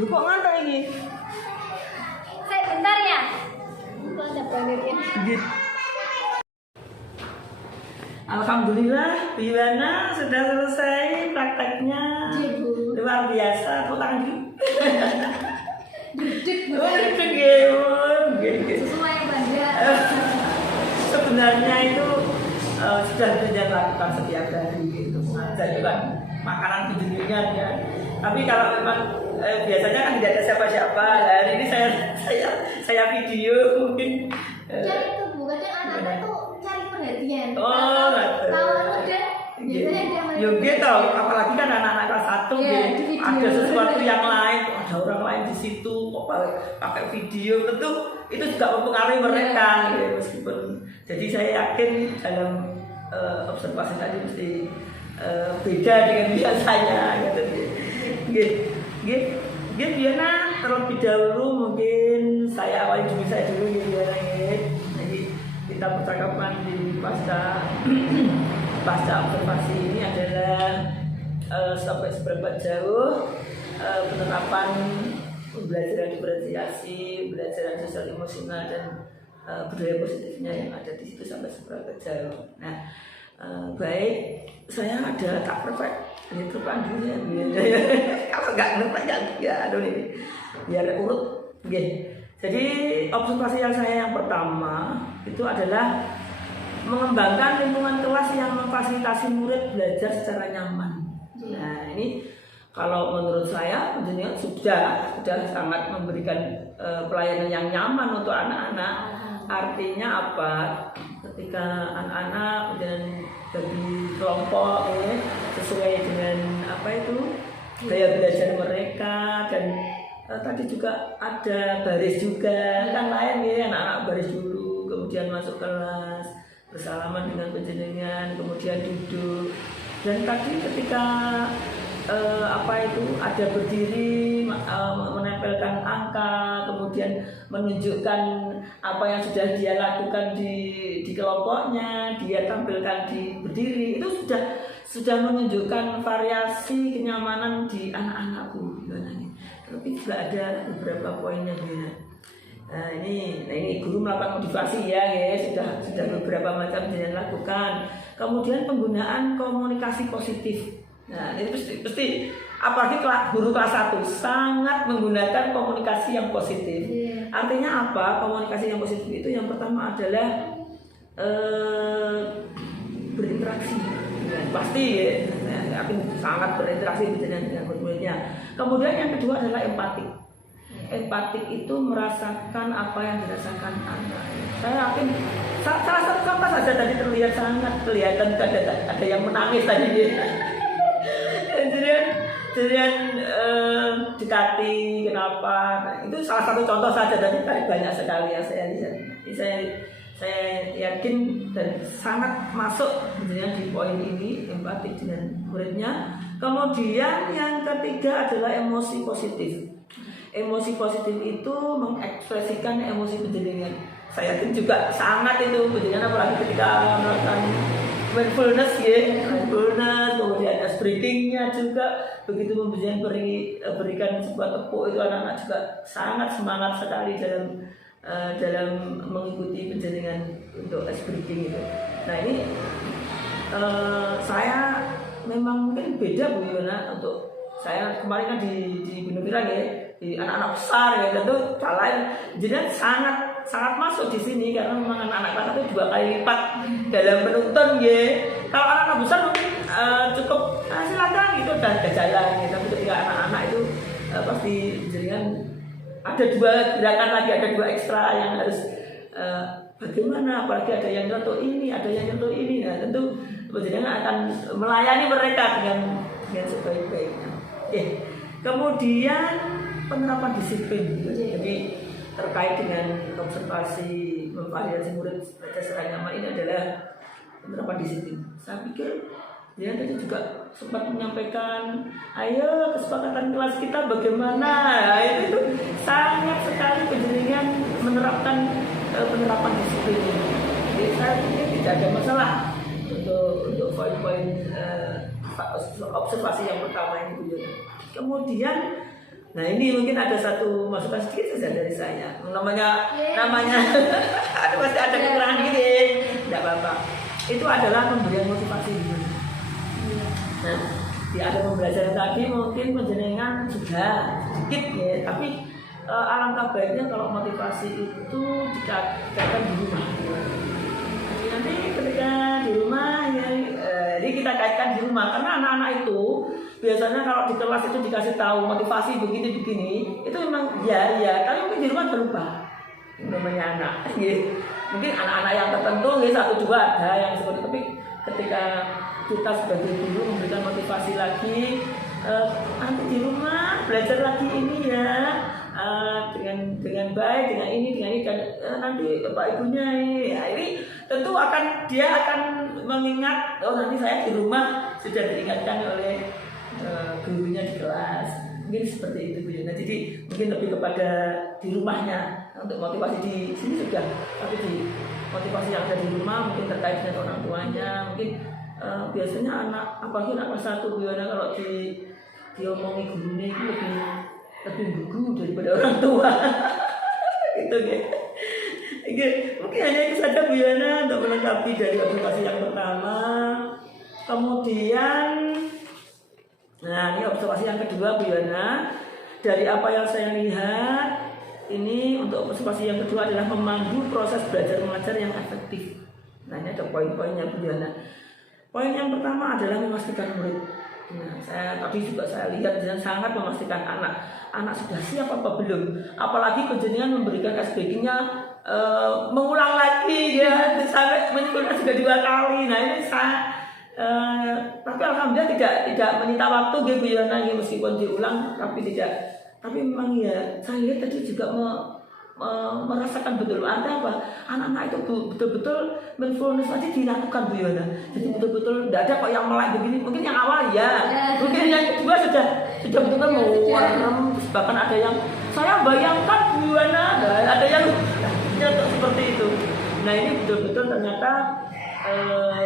Lu kok ngantuk ini? Saya bentar ya. Ada panirnya. Gitu. Alhamdulillah, Bu Yuwana sudah selesai prakteknya. Luar biasa, pulang dulu. Sesuai yang bangga. Sebenarnya itu sudah kita lakukan setiap hari gitu. Jadi kan makanan kejadian ya. Tapi kalau memang biasanya kan tidak ada siapa-siapa. Hari ini saya video mungkin. Cari itu bukan anak-anak tuh cari perhatian. Oh, Kalau udah biasanya dia main. Yogi tahu, apalagi kan anak-anak kelas 1 Iya, gitu. di video. Ada sesuatu yang lain, ada orang lain di situ, kok pakai video, tentu itu juga mempengaruhi mereka, gitu, meskipun. Jadi saya yakin dalam observasi tadi mesti beda dengan biasanya, gitu. Gitu, Diana terlebih dahulu mungkin saya awali dulu gitu Diana. Jadi kita percakapan di pasca observasi ini adalah sampai seberapa jauh penerapan pembelajaran diferensiasi, pembelajaran sosial emosional dan budaya positifnya yang ada di situ sampai seberapa jauh. Nah, baik, saya ada tak perfect ini terpandunya kalau nggak ngerti ya aduh ini biar urut. Jadi observasi yang saya yang pertama itu adalah mengembangkan lingkungan kelas yang memfasilitasi murid belajar secara nyaman. Nah, ini kalau menurut saya tentunya sudah sangat memberikan pelayanan yang nyaman untuk anak-anak. Artinya apa? Ketika anak-anak dan bagi kelompok sesuai dengan apa itu gaya belajar mereka, dan tadi juga ada baris juga kan lain ya, anak-anak baris dulu kemudian masuk kelas bersalaman dengan penjenengan kemudian duduk, dan tadi ketika apa itu ada berdiri menempelkan angka kemudian menunjukkan apa yang sudah dia lakukan di kelompoknya, dia tampilkan di berdiri, itu sudah menunjukkan variasi kenyamanan di anak-anakku. Tapi juga ada beberapa poinnya ya. Nah, ini guru melakukan motivasi ya, sudah beberapa macam yang lakukan. Kemudian penggunaan komunikasi positif. Nah, ini pasti apalagi guru kelas 1 sangat menggunakan komunikasi yang positif. Artinya apa? Komunikasi yang positif itu yang pertama adalah berinteraksi. Pasti ya, sangat berinteraksi dengan murid-muridnya. Kemudian yang kedua adalah empati. empatik itu merasakan apa yang dirasakan anak. Saya yakin salah satu contoh saja tadi terlihat sangat kelihatan ada yang menangis tadi. Jadi dekati kenapa? Nah, itu salah satu contoh saja dari banyak sekali yang saya lihat. Saya yakin dan sangat masuk di poin ini empatik dengan muridnya. Kemudian yang ketiga adalah emosi positif. Emosi positif itu mengekspresikan emosi penjenengan. Saya yakin juga sangat itu penjenengan, apalagi ketika melakukan mindfulness ya, mindfulness, kemudian ice breathing-nya juga begitu penjenengan berikan sebuah tepuk, itu anak-anak juga sangat semangat sekali dalam mengikuti penjenengan untuk ice breathing itu. Nah ini saya memang mungkin beda Bu Yona, untuk saya kemarin kan di Gunung Pirang ya, di anak-anak besar ya, tentu lain jadi sangat masuk di sini karena memang anak-anak itu 2 kali lipat dalam menuntun ya. Kalau anak-anak besar mungkin cukup silakan gitu dan jalan ya, tapi ketika anak-anak itu pasti jaringan ada 2 gerakan lagi, ada 2 ekstra yang harus bagaimana, apalagi ada yang nyentuh ini, ada yang nyentuh ini. Nah tentu jaringan akan melayani mereka dengan sebaik-baiknya. Kemudian penerapan disiplin, jadi terkait dengan observasi memvariasi murid baca secara nyaman ini adalah penerapan disiplin. Saya pikir dia tadi juga sempat menyampaikan, ayo kesepakatan kelas kita bagaimana. Nah, itu sangat sekali penjenengan menerapkan penerapan disiplin. Jadi saya pikir tidak ada masalah untuk poin-poin observasi yang pertama ini Bu Yona. Kemudian, nah ini mungkin ada satu masukan sedikit saja dari saya. Namanya pasti ada kekurangan dikit, tidak apa-apa. Itu adalah pemberian motivasi. Nah, di ada pembelajaran tadi mungkin penjenengan sudah sedikit ya, tapi alangkah baiknya kalau motivasi itu dikatakan di rumah. Jadi nanti ketika di rumah ya, jadi kita kaitkan di rumah, karena anak-anak itu biasanya kalau di kelas itu dikasih tahu motivasi begini, itu memang ya, tapi mungkin di rumah berubah. Namanya anak, ya. Mungkin anak-anak yang tertentu ya 1-2 ada yang seperti itu, tapi ketika kita sebagai guru memberikan motivasi lagi, nanti di rumah belajar lagi ini ya, dengan baik, dengan ini dan nanti Pak Ibunya ini, ya ini tentu dia akan mengingat, oh nanti saya di rumah sudah diingatkan oleh gurunya di kelas. Mungkin seperti itu Bu Yona. Jadi mungkin lebih kepada di rumahnya. Untuk motivasi di sini sudah, tapi di motivasi yang ada di rumah mungkin terkait dengan orang tuanya. Mungkin biasanya apalagi anak kelas 1 Bu Yona, kalau diomongi gurunya itu lebih gugu daripada orang tua. Gitu ya. Mungkin hanya itu saja Bu Yona untuk melengkapi dari observasi yang pertama. Kemudian, nah ini observasi yang kedua Bu Yona. Dari apa yang saya lihat, ini untuk observasi yang kedua adalah memandu proses belajar mengajar yang efektif. Nah ini ada poin-poinnya Bu Yona. Poin yang pertama adalah memastikan murid. Nah, tadi juga saya lihat dan sangat memastikan anak sudah siap apa belum. Apalagi penjenengan memberikan SBG-nya mengulang lagi ya, sampai menyimpulkan sudah 2 kali. Nah ini tapi alhamdulillah tidak menyita waktu Bu Yona, meskipun diulang tapi memang ya saya lihat tadi juga merasakan betul ada apa, anak-anak itu betul-betul mindfulness aja dilakukan Bu Yona. Jadi betul-betul tidak ada kok yang melek begini. Mungkin yang awal ya, mungkin yang kedua sudah betul-betul mau bahkan ada yang saya bayangkan Bu Yona, ada yang seperti itu. Nah ini betul-betul ternyata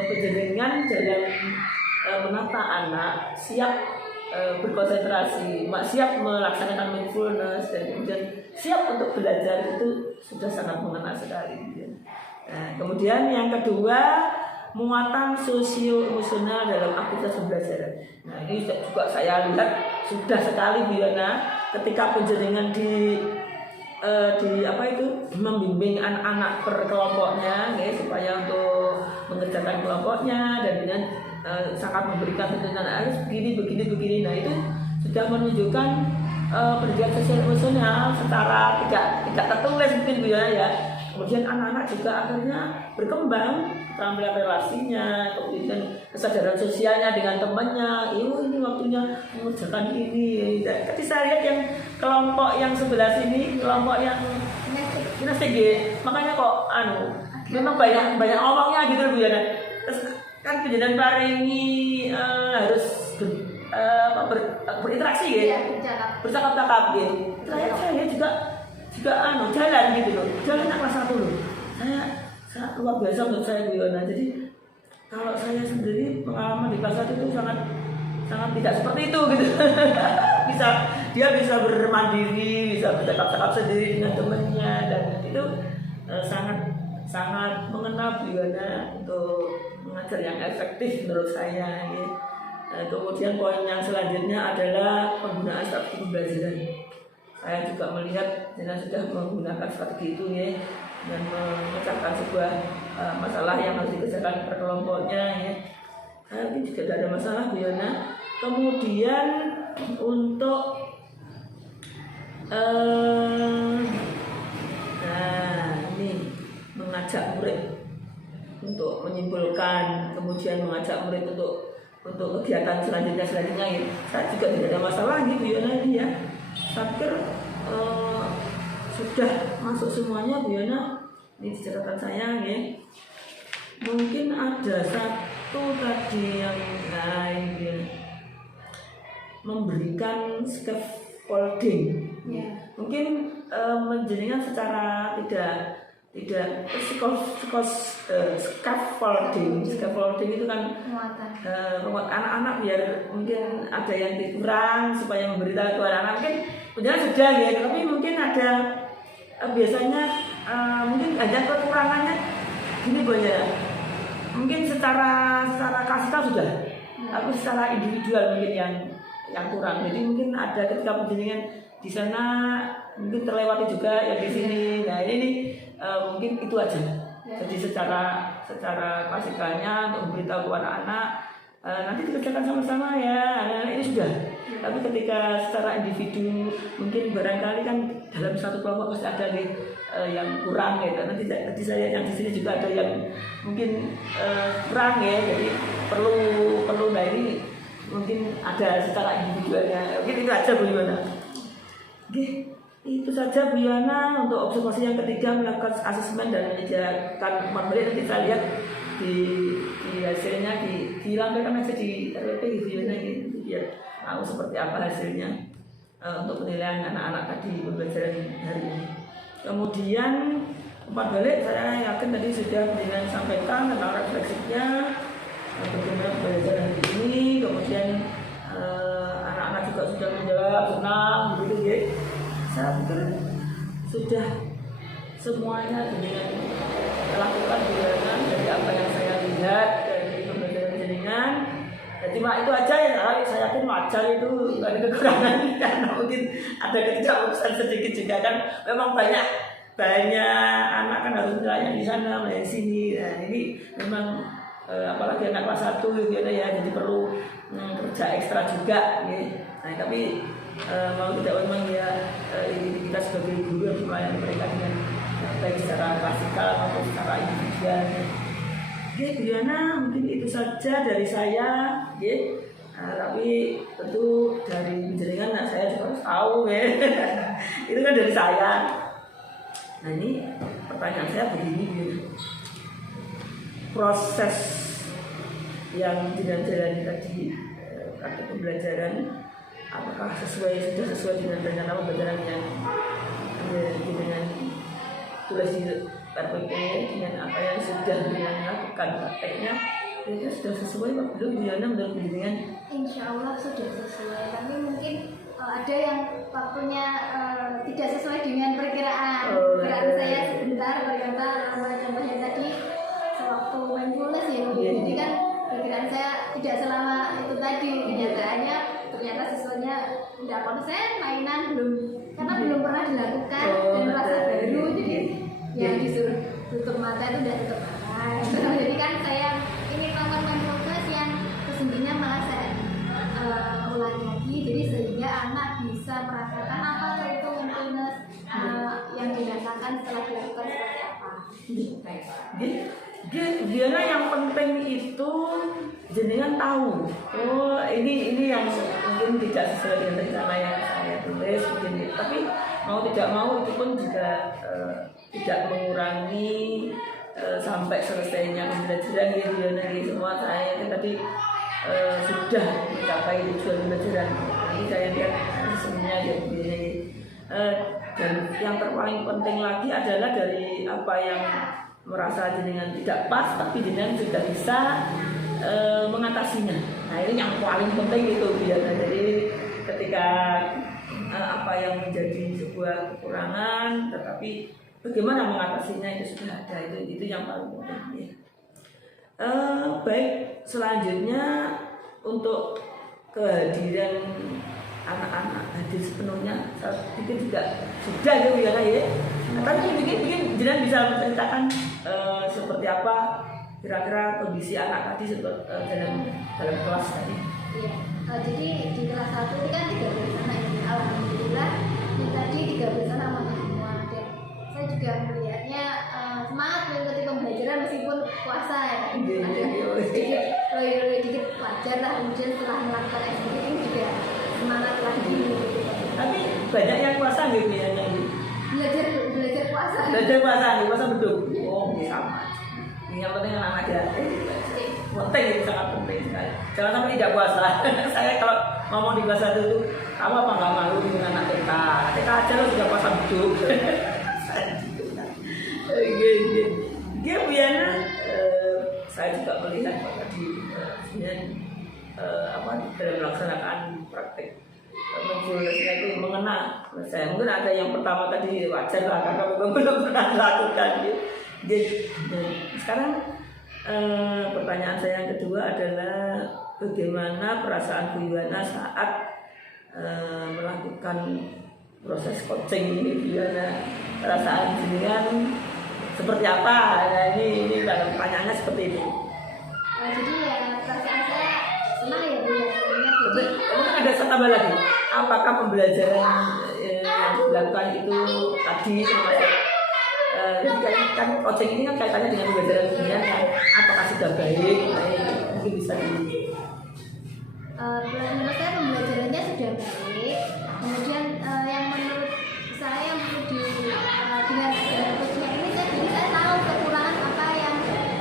penjenengan dalam menata anak siap berkonsentrasi, siap melaksanakan mindfulness, dan kemudian siap untuk belajar, itu sudah sangat mengena sekali. Nah, kemudian yang kedua, muatan sosio-emosional dalam aktivitas pembelajaran. Nah ini juga saya lihat sudah sekali Bu Yona, ketika penjenengan di membimbing anak-anak per kelompoknya ya, supaya untuk mengerjakan kelompoknya dan dengan sangat memberikan tuntunan harus begini. Nah itu sudah menunjukkan pendidikan sosial emosional secara tidak tertulis mungkin Bu Yana ya. Kemudian anak-anak juga akhirnya berkembang keterampilan relasinya, kemudian kesadaran sosialnya dengan temannya. Ini waktunya mengerjakan ini. Dan ketika saya lihat yang kelompok yang sebelah sini, kelompok yang kinestetik ya. Makanya kok memang banyak ngomongnya gitu Bu Yana. Terus kan penjelasan paringi harus berinteraksi ya, bercakap-cakap gitu. Saya juga jalan gitu loh, jalan kelas 1 loh. Saya luar biasa menurut saya Bu Yana. Jadi kalau saya sendiri pengalaman di kelas 1 itu sangat tidak seperti itu gitu. Dia bisa bermandiri, bisa bercakap-cakap sendiri dengan temannya, dan itu sangat mengena Bu Yana untuk mengajar yang efektif menurut saya ya. Kemudian poin yang selanjutnya adalah penggunaan strategi pembelajaran. Saya juga melihat Jena sudah menggunakan strategi itu ya, dan memecahkan sebuah masalah yang harus dikerjakan per kelompoknya ya. Ini juga tidak ada masalah Bu Yana. Kemudian untuk ini mengajak murid untuk menyimpulkan, kemudian mengajak murid untuk kegiatan selanjutnya ya. Saya juga tidak ada masalah gitu Bu Yana ini ya. Saya pikir sudah masuk semuanya Bu Yana. Ini di catatan saya ya. Mungkin ada satu tadi yang lain, memberikan scaffolding. Mungkin menjadikan secara tidak scaffolding itu kan buat anak-anak biar mungkin ada yang kurang supaya memberitahu ke anak-anak. Mungkin punya sudah ya, tapi mungkin ada biasanya mungkin ada kekurangannya gini Bu ya. Mungkin secara kasih tahu sudah, tapi secara individual mungkin yang kurang. Jadi mungkin ada ketika penjenengan di sana mungkin terlewati juga yang di sini. Nah ini mungkin itu aja. Jadi secara klasikalnya untuk memberitahu kepada anak nanti dikerjakan sama-sama ya. Ini sudah. Tapi ketika secara individu mungkin barangkali kan dalam satu kelompok pasti ada yang kurang gitu. Nanti saya yang di sini juga ada yang mungkin kurang ya. Jadi perlu nah ini mungkin ada secara individualnya. Mungkin itu aja Bu Yana. Oke. Itu saja Bu Yana untuk observasi yang ketiga, melakukan asesmen dan menyediakan materi. Nanti kita lihat di hasilnya dilampirkan aja di RWP Bu Yana gitu biar tahu seperti apa hasilnya untuk penilaian anak-anak tadi pembelajaran hari ini. Kemudian umpan balik saya yakin tadi sudah dengan sampaikan tentang refleksinya bagaimana pembelajaran hari ini. Kemudian anak-anak juga sudah menjawab senang begitu ya. Saya pikir sudah semuanya dengan melakukan pembelajaran dari apa yang saya lihat dari pembelajaran jaringan. Jadi itu aja ya, saya yakin wajar itu nggak ada kekurangan karena mungkin ada ketidakpuasan sedikit juga kan. Memang banyak anak kan harus belajar di sana, di sini. Nah ini memang apalagi anak kelas 1 gitu ya, jadi perlu kerja ekstra juga ya. Nah tapi mau tidak memang ya kita sebagai guru harus melayani mereka dengan baik secara klasikal maupun secara individual. Oke Bu Yana, mungkin itu saja dari saya ya. Tapi tentu dari jaringan saya juga harus tahu ya. Itu kan dari saya. Nah ini pertanyaan saya begini Bu Yana. Proses yang dijalani tadi kartu pembelajaran apakah sudah sesuai dengan rencana pembelajaran yang dengan tulis di RPP, dengan apa yang sudah dilakukan prakteknya, itu sudah sesuai Pak belum Bu Yana menurut dengan? Insya Allah sudah sesuai, tapi mungkin ada yang waktunya tidak sesuai dengan perkiraan. Perkiraan saya sebentar, ternyata contohnya tadi sewaktu main pulas ya, jadi kan perkiraan saya tidak selama itu tadi, kenyataannya ternyata siswanya tidak konsen, mainan belum pernah dilakukan dan merasa baru, jadi ya disuruh tutup mata itu udah tutup mata. Jadi kan saya ini melakukan progres yang sesungguhnya malah saya ulangi lagi jadi sehingga anak bisa merasakan apa itu mindfulness yang dirasakan setelah dilakukan seperti apa. Gimana yang penting itu jenengan tahu. Oh ini yang mungkin tidak sesuai dengan rencana yang saya tulis begini. Tapi mau tidak mau itu pun juga tidak mengurangi sampai selesainya pembelajaran gitu semua saya tadi sudah mencapai tujuan pembelajaran. Nanti saya lihat semuanya begini. Dan yang terpaling penting lagi adalah dari apa yang merasa jenengan tidak pas tapi jenengan sudah bisa mengatasinya. Nah ini yang paling penting itu biar jadi ketika apa yang menjadi sebuah kekurangan tetapi bagaimana mengatasinya itu sudah ada itu yang paling penting ya. Baik selanjutnya untuk kehadiran anak-anak hadir sepenuhnya saya pikir juga sudah ya. Tapi mungkin jenengan bisa menceritakan seperti apa kira-kira kondisi anak tadi dalam kelas tadi. Iya, jadi di kelas 1 ini kan 13 anak ini, alhamdulillah yang tadi 13 anak masuk semua dan saya juga melihatnya semangat mengikuti pembelajaran meskipun puasa ya kan. Sedikit wajar lah, kemudian setelah melakukan SBM ini juga semangat lagi. Tapi banyak yang puasa gitu ya ini. Belajar puasa. Puasa betul. Oh, sama. Yang penting anak ya. Penting itu sangat penting sekali. Jangan sampai tidak puasa. Saya kalau ngomong di kelas 1 itu, kamu apa nggak malu dengan anak TK? TK aja lo sudah puasa betul. Dia Biana, saya juga melihat tadi dalam melaksanakan praktek mindfulness-nya itu mengena. Saya mungkin ada yang pertama tadi wajar lah karena belum pernah lakukan. Jadi sekarang pertanyaan saya yang kedua adalah bagaimana perasaan Bu Yuwana saat melakukan proses coaching ini, Bu Yuwana perasaan jenengan seperti apa? Nah, ini dalam pertanyaannya seperti ini. Jadi ya perasaan saya senang ya Bu ya. Mungkin ada tambah lagi. Apakah pembelajaran yang dilakukan itu tadi kan coaching ini kan kaitannya dengan pembelajaran dunia kan? Apakah sudah baik? Mungkin bisa di. Menurut saya pembelajarannya sudah baik. Kemudian yang menurut saya dengan coaching ini saya tahu kekurangan apa yang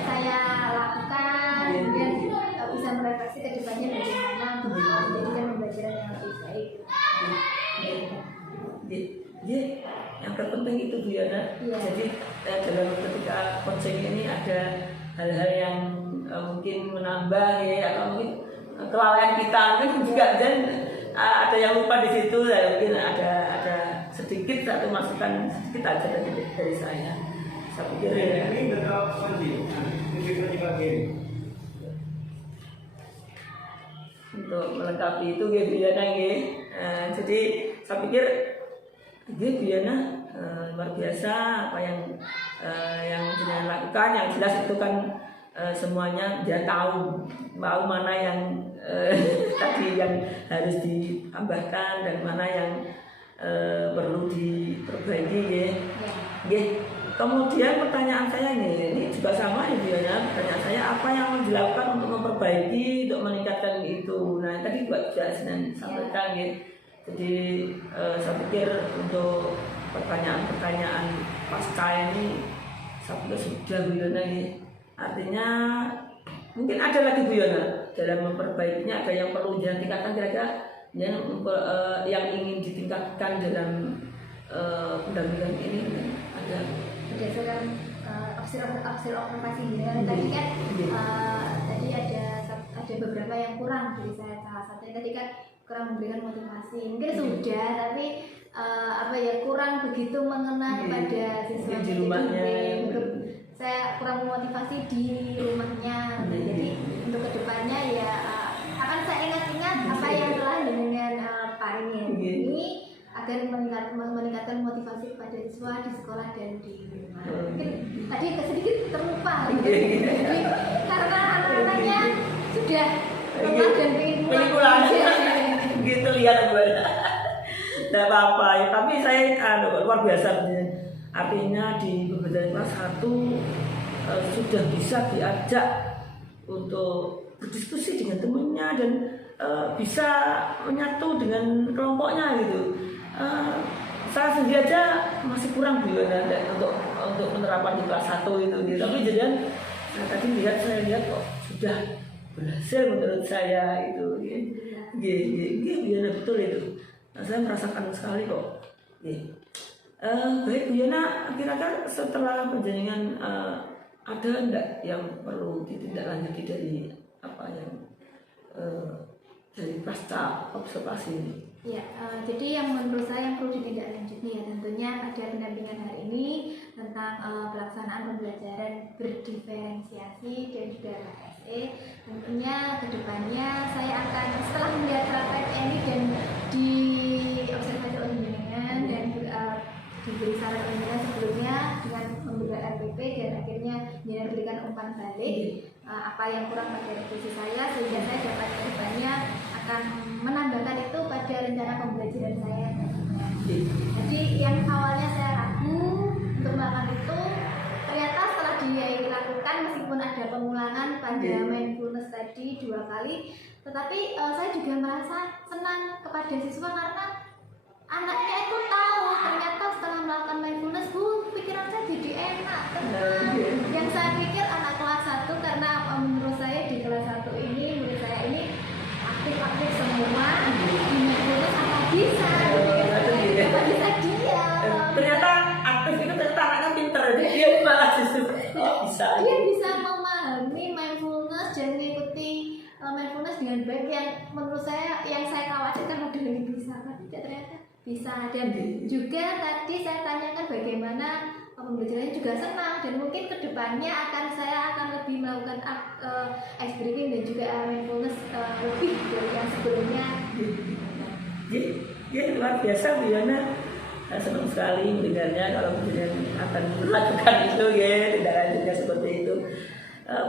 saya lakukan dan bisa merefleksi ke depannya bagaimana untuk menjadikan pembelajaran yang lebih baik. Yang terpenting itu Bu Yana. Jadi dalam ketika coaching ini ada hal-hal yang mungkin menambah ya atau mungkin kelalaian kita mungkin juga dan ada yang lupa di situ ya, mungkin ada sedikit satu masukan sedikit aja dari saya pikir ya. Untuk melengkapi itu ya Bu Yana ya. Jadi saya pikir Bu Yana luar biasa apa yang dia lakukan, yang jelas itu kan semuanya dia tahu mana yang tadi yang harus ditambahkan dan mana yang perlu diperbaiki ya. Kemudian pertanyaan saya ini juga sama ya Bu Yana. Pertanyaan saya apa yang dilakukan untuk memperbaiki, untuk meningkatkan itu. Nah tadi buat Jasnan sampaikan ya. Jadi saya pikir untuk pertanyaan pasca ini saya pikir sudah Bu Yana ya. Artinya mungkin ada lagi Bu Yana dalam memperbaikinya, ada yang perlu ditingkatkan kira-kira yang ingin ditingkatkan dalam pendampingan ini ada. Berdasarkan hasil observasi dengan tadi kan tadi ada beberapa yang kurang dari saya. Salah satunya tadi kan kurang memberikan motivasi. Mungkin sudah tapi kurang begitu mengena kepada siswa di rumahnya. Saya kurang memotivasi di rumahnya. Jadi untuk kedepannya ya akan saya ingat-ingat apa yang telah dengan Pak ini agar meningkatkan motivasi kepada siswa di sekolah dan di rumah. Mungkin tadi sedikit terlupa. Jadi karena anak-anaknya sudah lelah dan ingin pulang. Gitu lihat apa-apa ya, tapi saya luar biasa artinya di pembelajaran kelas 1 sudah bisa diajak untuk berdiskusi dengan temannya dan bisa menyatu dengan kelompoknya gitu. Saya sendiri aja masih kurang untuk penerapan di kelas 1 itu gitu. Tapi jadian saya lihat kok sudah berhasil menurut saya itu. Iya betul itu. Saya merasakan sekali kok. Baik Bu Yana, kira-kira setelah penjaringan ada enggak yang perlu ditindaklanjuti dari apa yang dari pasca observasi ini? Ya, jadi yang menurut saya yang perlu ditindaklanjuti ya tentunya pada pendampingan hari ini tentang pelaksanaan pembelajaran berdiferensiasi dan juga KSE. Tentunya kedepannya saya akan setelah melihat praktek ini dan di observasi oleh jenengan dan diberi saran oleh sebelumnya dengan memberikan RPP dan akhirnya jenengan berikan umpan balik apa yang kurang pada revisi saya sehingga saya dapat kedepannya akan menambahkan itu pada rencana pembelajaran saya. Jadi yang awalnya saya ragu untuk melakukan itu ternyata setelah dilakukan meskipun ada pengulangan pada mindfulness tadi 2 kali, tetapi saya juga merasa senang kepada siswa karena anaknya itu tahu ternyata setelah melakukan mindfulness pikiran saya jadi enak, tenang. Yang saya pikir anak kelas 1 karena menurut saya di kelas 1 ini menurut saya ini aktif semua di mindfulness apa bisa dia ternyata aktif itu ternyata anaknya pinter, dia malah justru bisa dia bisa memahami mindfulness dan mengikuti mindfulness dengan baik yang menurut saya yang saya khawatirkan udah ini bisa tapi ternyata bisa. Dan juga tadi saya tanyakan bagaimana pembelajarannya juga senang dan mungkin kedepannya saya akan lebih melakukan ice breaking dan juga mindfulness lebih dari yang sebelumnya. Ya luar biasa Bu Yana, saya senang sekali mendengarnya kalau kemudian akan melakukan itu ya tindakan seperti itu.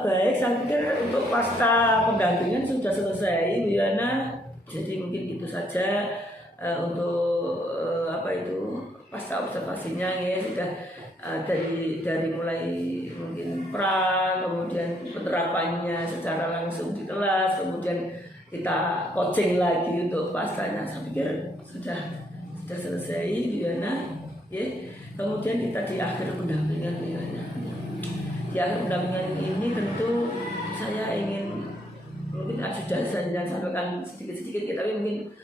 Baik, saya pikir untuk pasca pendampingan sudah selesai Bu Yana, jadi mungkin itu saja untuk pasca observasinya ya sudah dari mulai mungkin kemudian penerapannya secara langsung di kelas, kemudian kita coaching lagi untuk pascanya. Saya pikir sudah selesai Bu Yana ya. Kemudian kita di akhir pendampingan Bu Yana. Di akhir pendampingan ini tentu saya ingin mungkin sudah saya sampaikan sedikit-sedikit tapi mungkin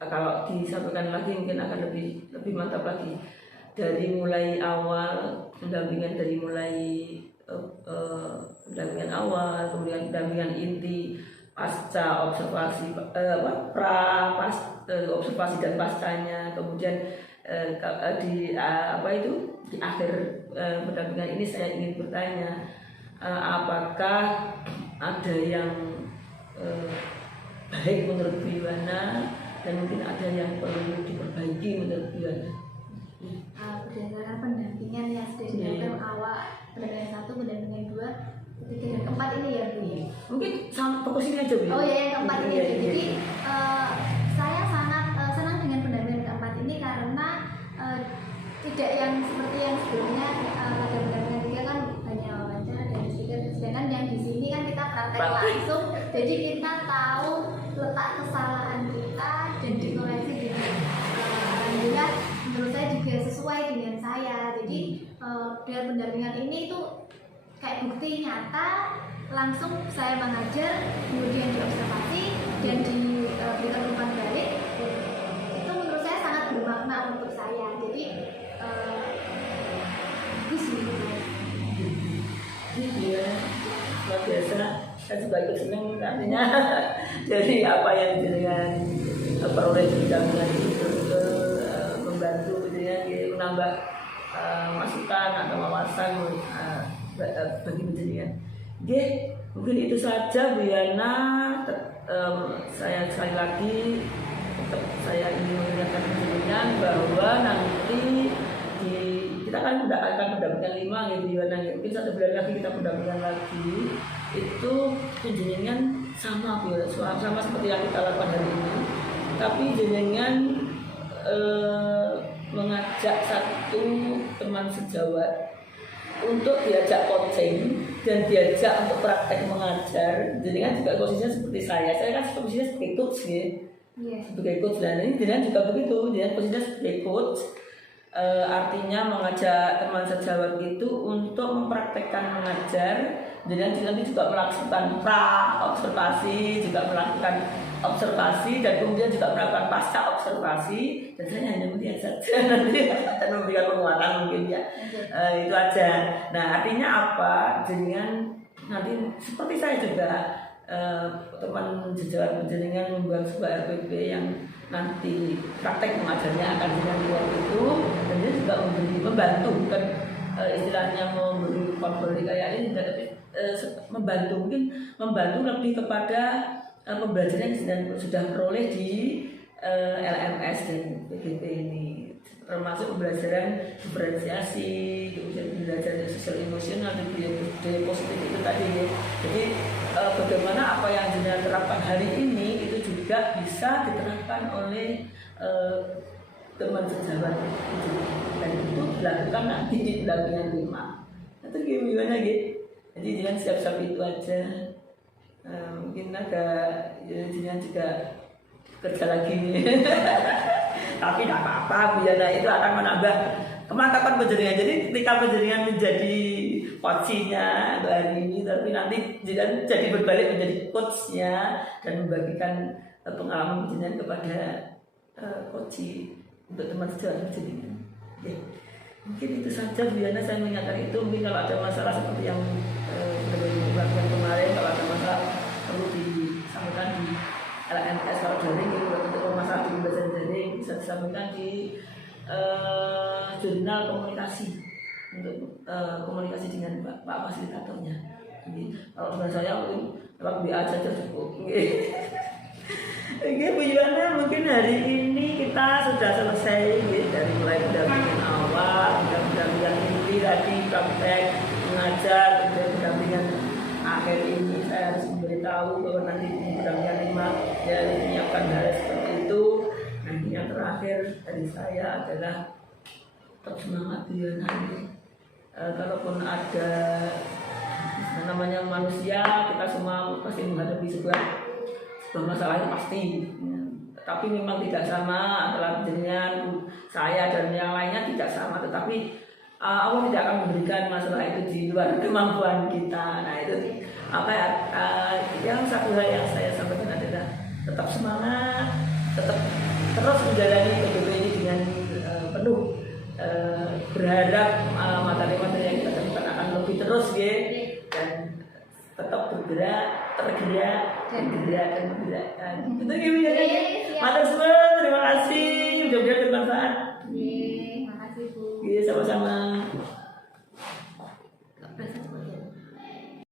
kalau disampaikan lagi mungkin akan lebih mantap lagi. Dari mulai awal pendampingan, dari mulai pendampingan awal, kemudian pendampingan inti, pasca observasi, observasi dan pascanya, kemudian di akhir pendampingan ini saya ingin bertanya, apakah ada yang baik menurut Bu Yana dan mungkin ada yang perlu diperbaiki menurut Bu Yana? Berdasarkan pendampingan yang sudah dilakukan awal pendampingan 1, pendampingan 2, ketiga dan keempat ini ya Bu ya. Mungkin sama fokus ini aja Bu. Oh ya yang keempat ini aja. Jadi saya sangat senang dengan pendampingan keempat ini karena tidak yang seperti yang sebelumnya pada pendampingan 3 kan hanya wawancara dan speaker, sedangkan yang di sini kan kita praktek langsung, jadi kita tahu letak kesalahan kita dan dikoreksi dengan alhamdulillah menurut saya juga sesuai dengan saya. Jadi dengan pendampingan ini itu kayak bukti nyata langsung saya mengajar, kemudian diobservasi dan diberikan umpan balik. Itu menurut saya sangat bermakna untuk saya. Jadi bagus gitu. Iya, luar biasa. Saya juga ikut senang artinya dari apa yang dengan peroleh pendampingan itu membantu gitu ya, menambah masukan atau wawasan bagi penjenengan. Oke, mungkin itu saja Bu Yana. Saya sekali lagi tetap saya ingin mengingatkan penjenengan bahwa nanti kita kan akan pendampingan 5 ya Bu Yana. Mungkin 1 bulan lagi kita pendampingan lagi. Itu penjenengan sama Bu, sama seperti yang kita lakukan hari ini. Tapi jenengan mengajak satu teman sejawat untuk diajak coaching dan diajak untuk praktek mengajar. Jadi kan juga posisinya seperti saya kan posisinya sebagai coach ya. Sebagai coach, dan ini dengan juga begitu, dia posisinya sebagai coach. Artinya mengajak teman sejawat itu untuk mempraktekkan mengajar, dan nanti juga melakukan observasi, juga melakukan observasi, dan kemudian juga melakukan pasca observasi, dan saya hanya melihat saja nanti akan memberikan penguatan mungkin ya. Itu aja. Nah artinya apa? Dengan nanti seperti saya juga teman sejawat penjaringan membuat sebuah RPP yang nanti praktek mengajarnya akan dengan luar itu, dan dia juga membantu, bukan istilahnya memberi konflik kayak ini, tapi membantu, mungkin membantu lebih kepada pembelajaran yang sudah peroleh di LMS dan PGP ini, termasuk pembelajaran diferensiasi, kemudian pembelajaran sosial emosional dan budaya positif itu tadi ya. Jadi bagaimana apa yang jenengan terapkan hari ini itu juga bisa diterapkan oleh teman sejawat itu, dan itu dilakukan nanti di pendampingan 5. Itu gimana gitu? Jadi jangan siap-siap itu aja. Mungkin agak jangan juga kerja lagi tapi tidak apa-apa, biar itu akan menambah kemantapan penjaringan. Jadi ketika penjaringan menjadi coachnya hari ini, tapi nanti jadi berbalik menjadi coachnya dan membagikan pengalaman penjaringan kepada coach untuk teman sejawat penjaringan. Mungkin itu saja Bu Yana, saya mengingatkan itu. Mungkin kalau ada masalah seperti yang dilakukan kemarin, kalau ada masalah perlu disampaikan di LMS kalau daring, untuk masalah di pembelajaran daring bisa disampaikan di jurnal komunikasi, untuk komunikasi dengan Pak Fasilitatornya. Jadi, kalau dengan saya lewat WA saja cukup. Oke Bu Yana, mungkin hari ini kita sudah selesai dari mulai pendampingan awal, pendampingan inti tadi, praktek mengajar, kemudian pendampingan akhir ini saya harus memberitahu bahwa nanti pendampingan 5 ya menyiapkan hal seperti itu. Nanti yang terakhir dari saya adalah tetap semangat Bu Yana. Kalaupun ada namanya manusia, kita semua pasti menghadapi sebuah masalah yang pasti, tapi memang tidak sama antara dengan saya dan yang lainnya, tidak sama, tetapi Allah tidak akan memberikan masalah itu di luar kemampuan kita. Nah itu apa ya, yang satu hal yang saya sampaikan adalah tetap semangat, tetap terus menjalani PGP ini dengan penuh berharap materi-materi yang kita temukan akan lebih terus ya, dan tetap bergerak, tergerak, dan bergerak. Itu gimana ya? Matur suwun, terima kasih. Mudah-mudahan bermanfaat. Terima kasih Bu. Iya, sama-sama.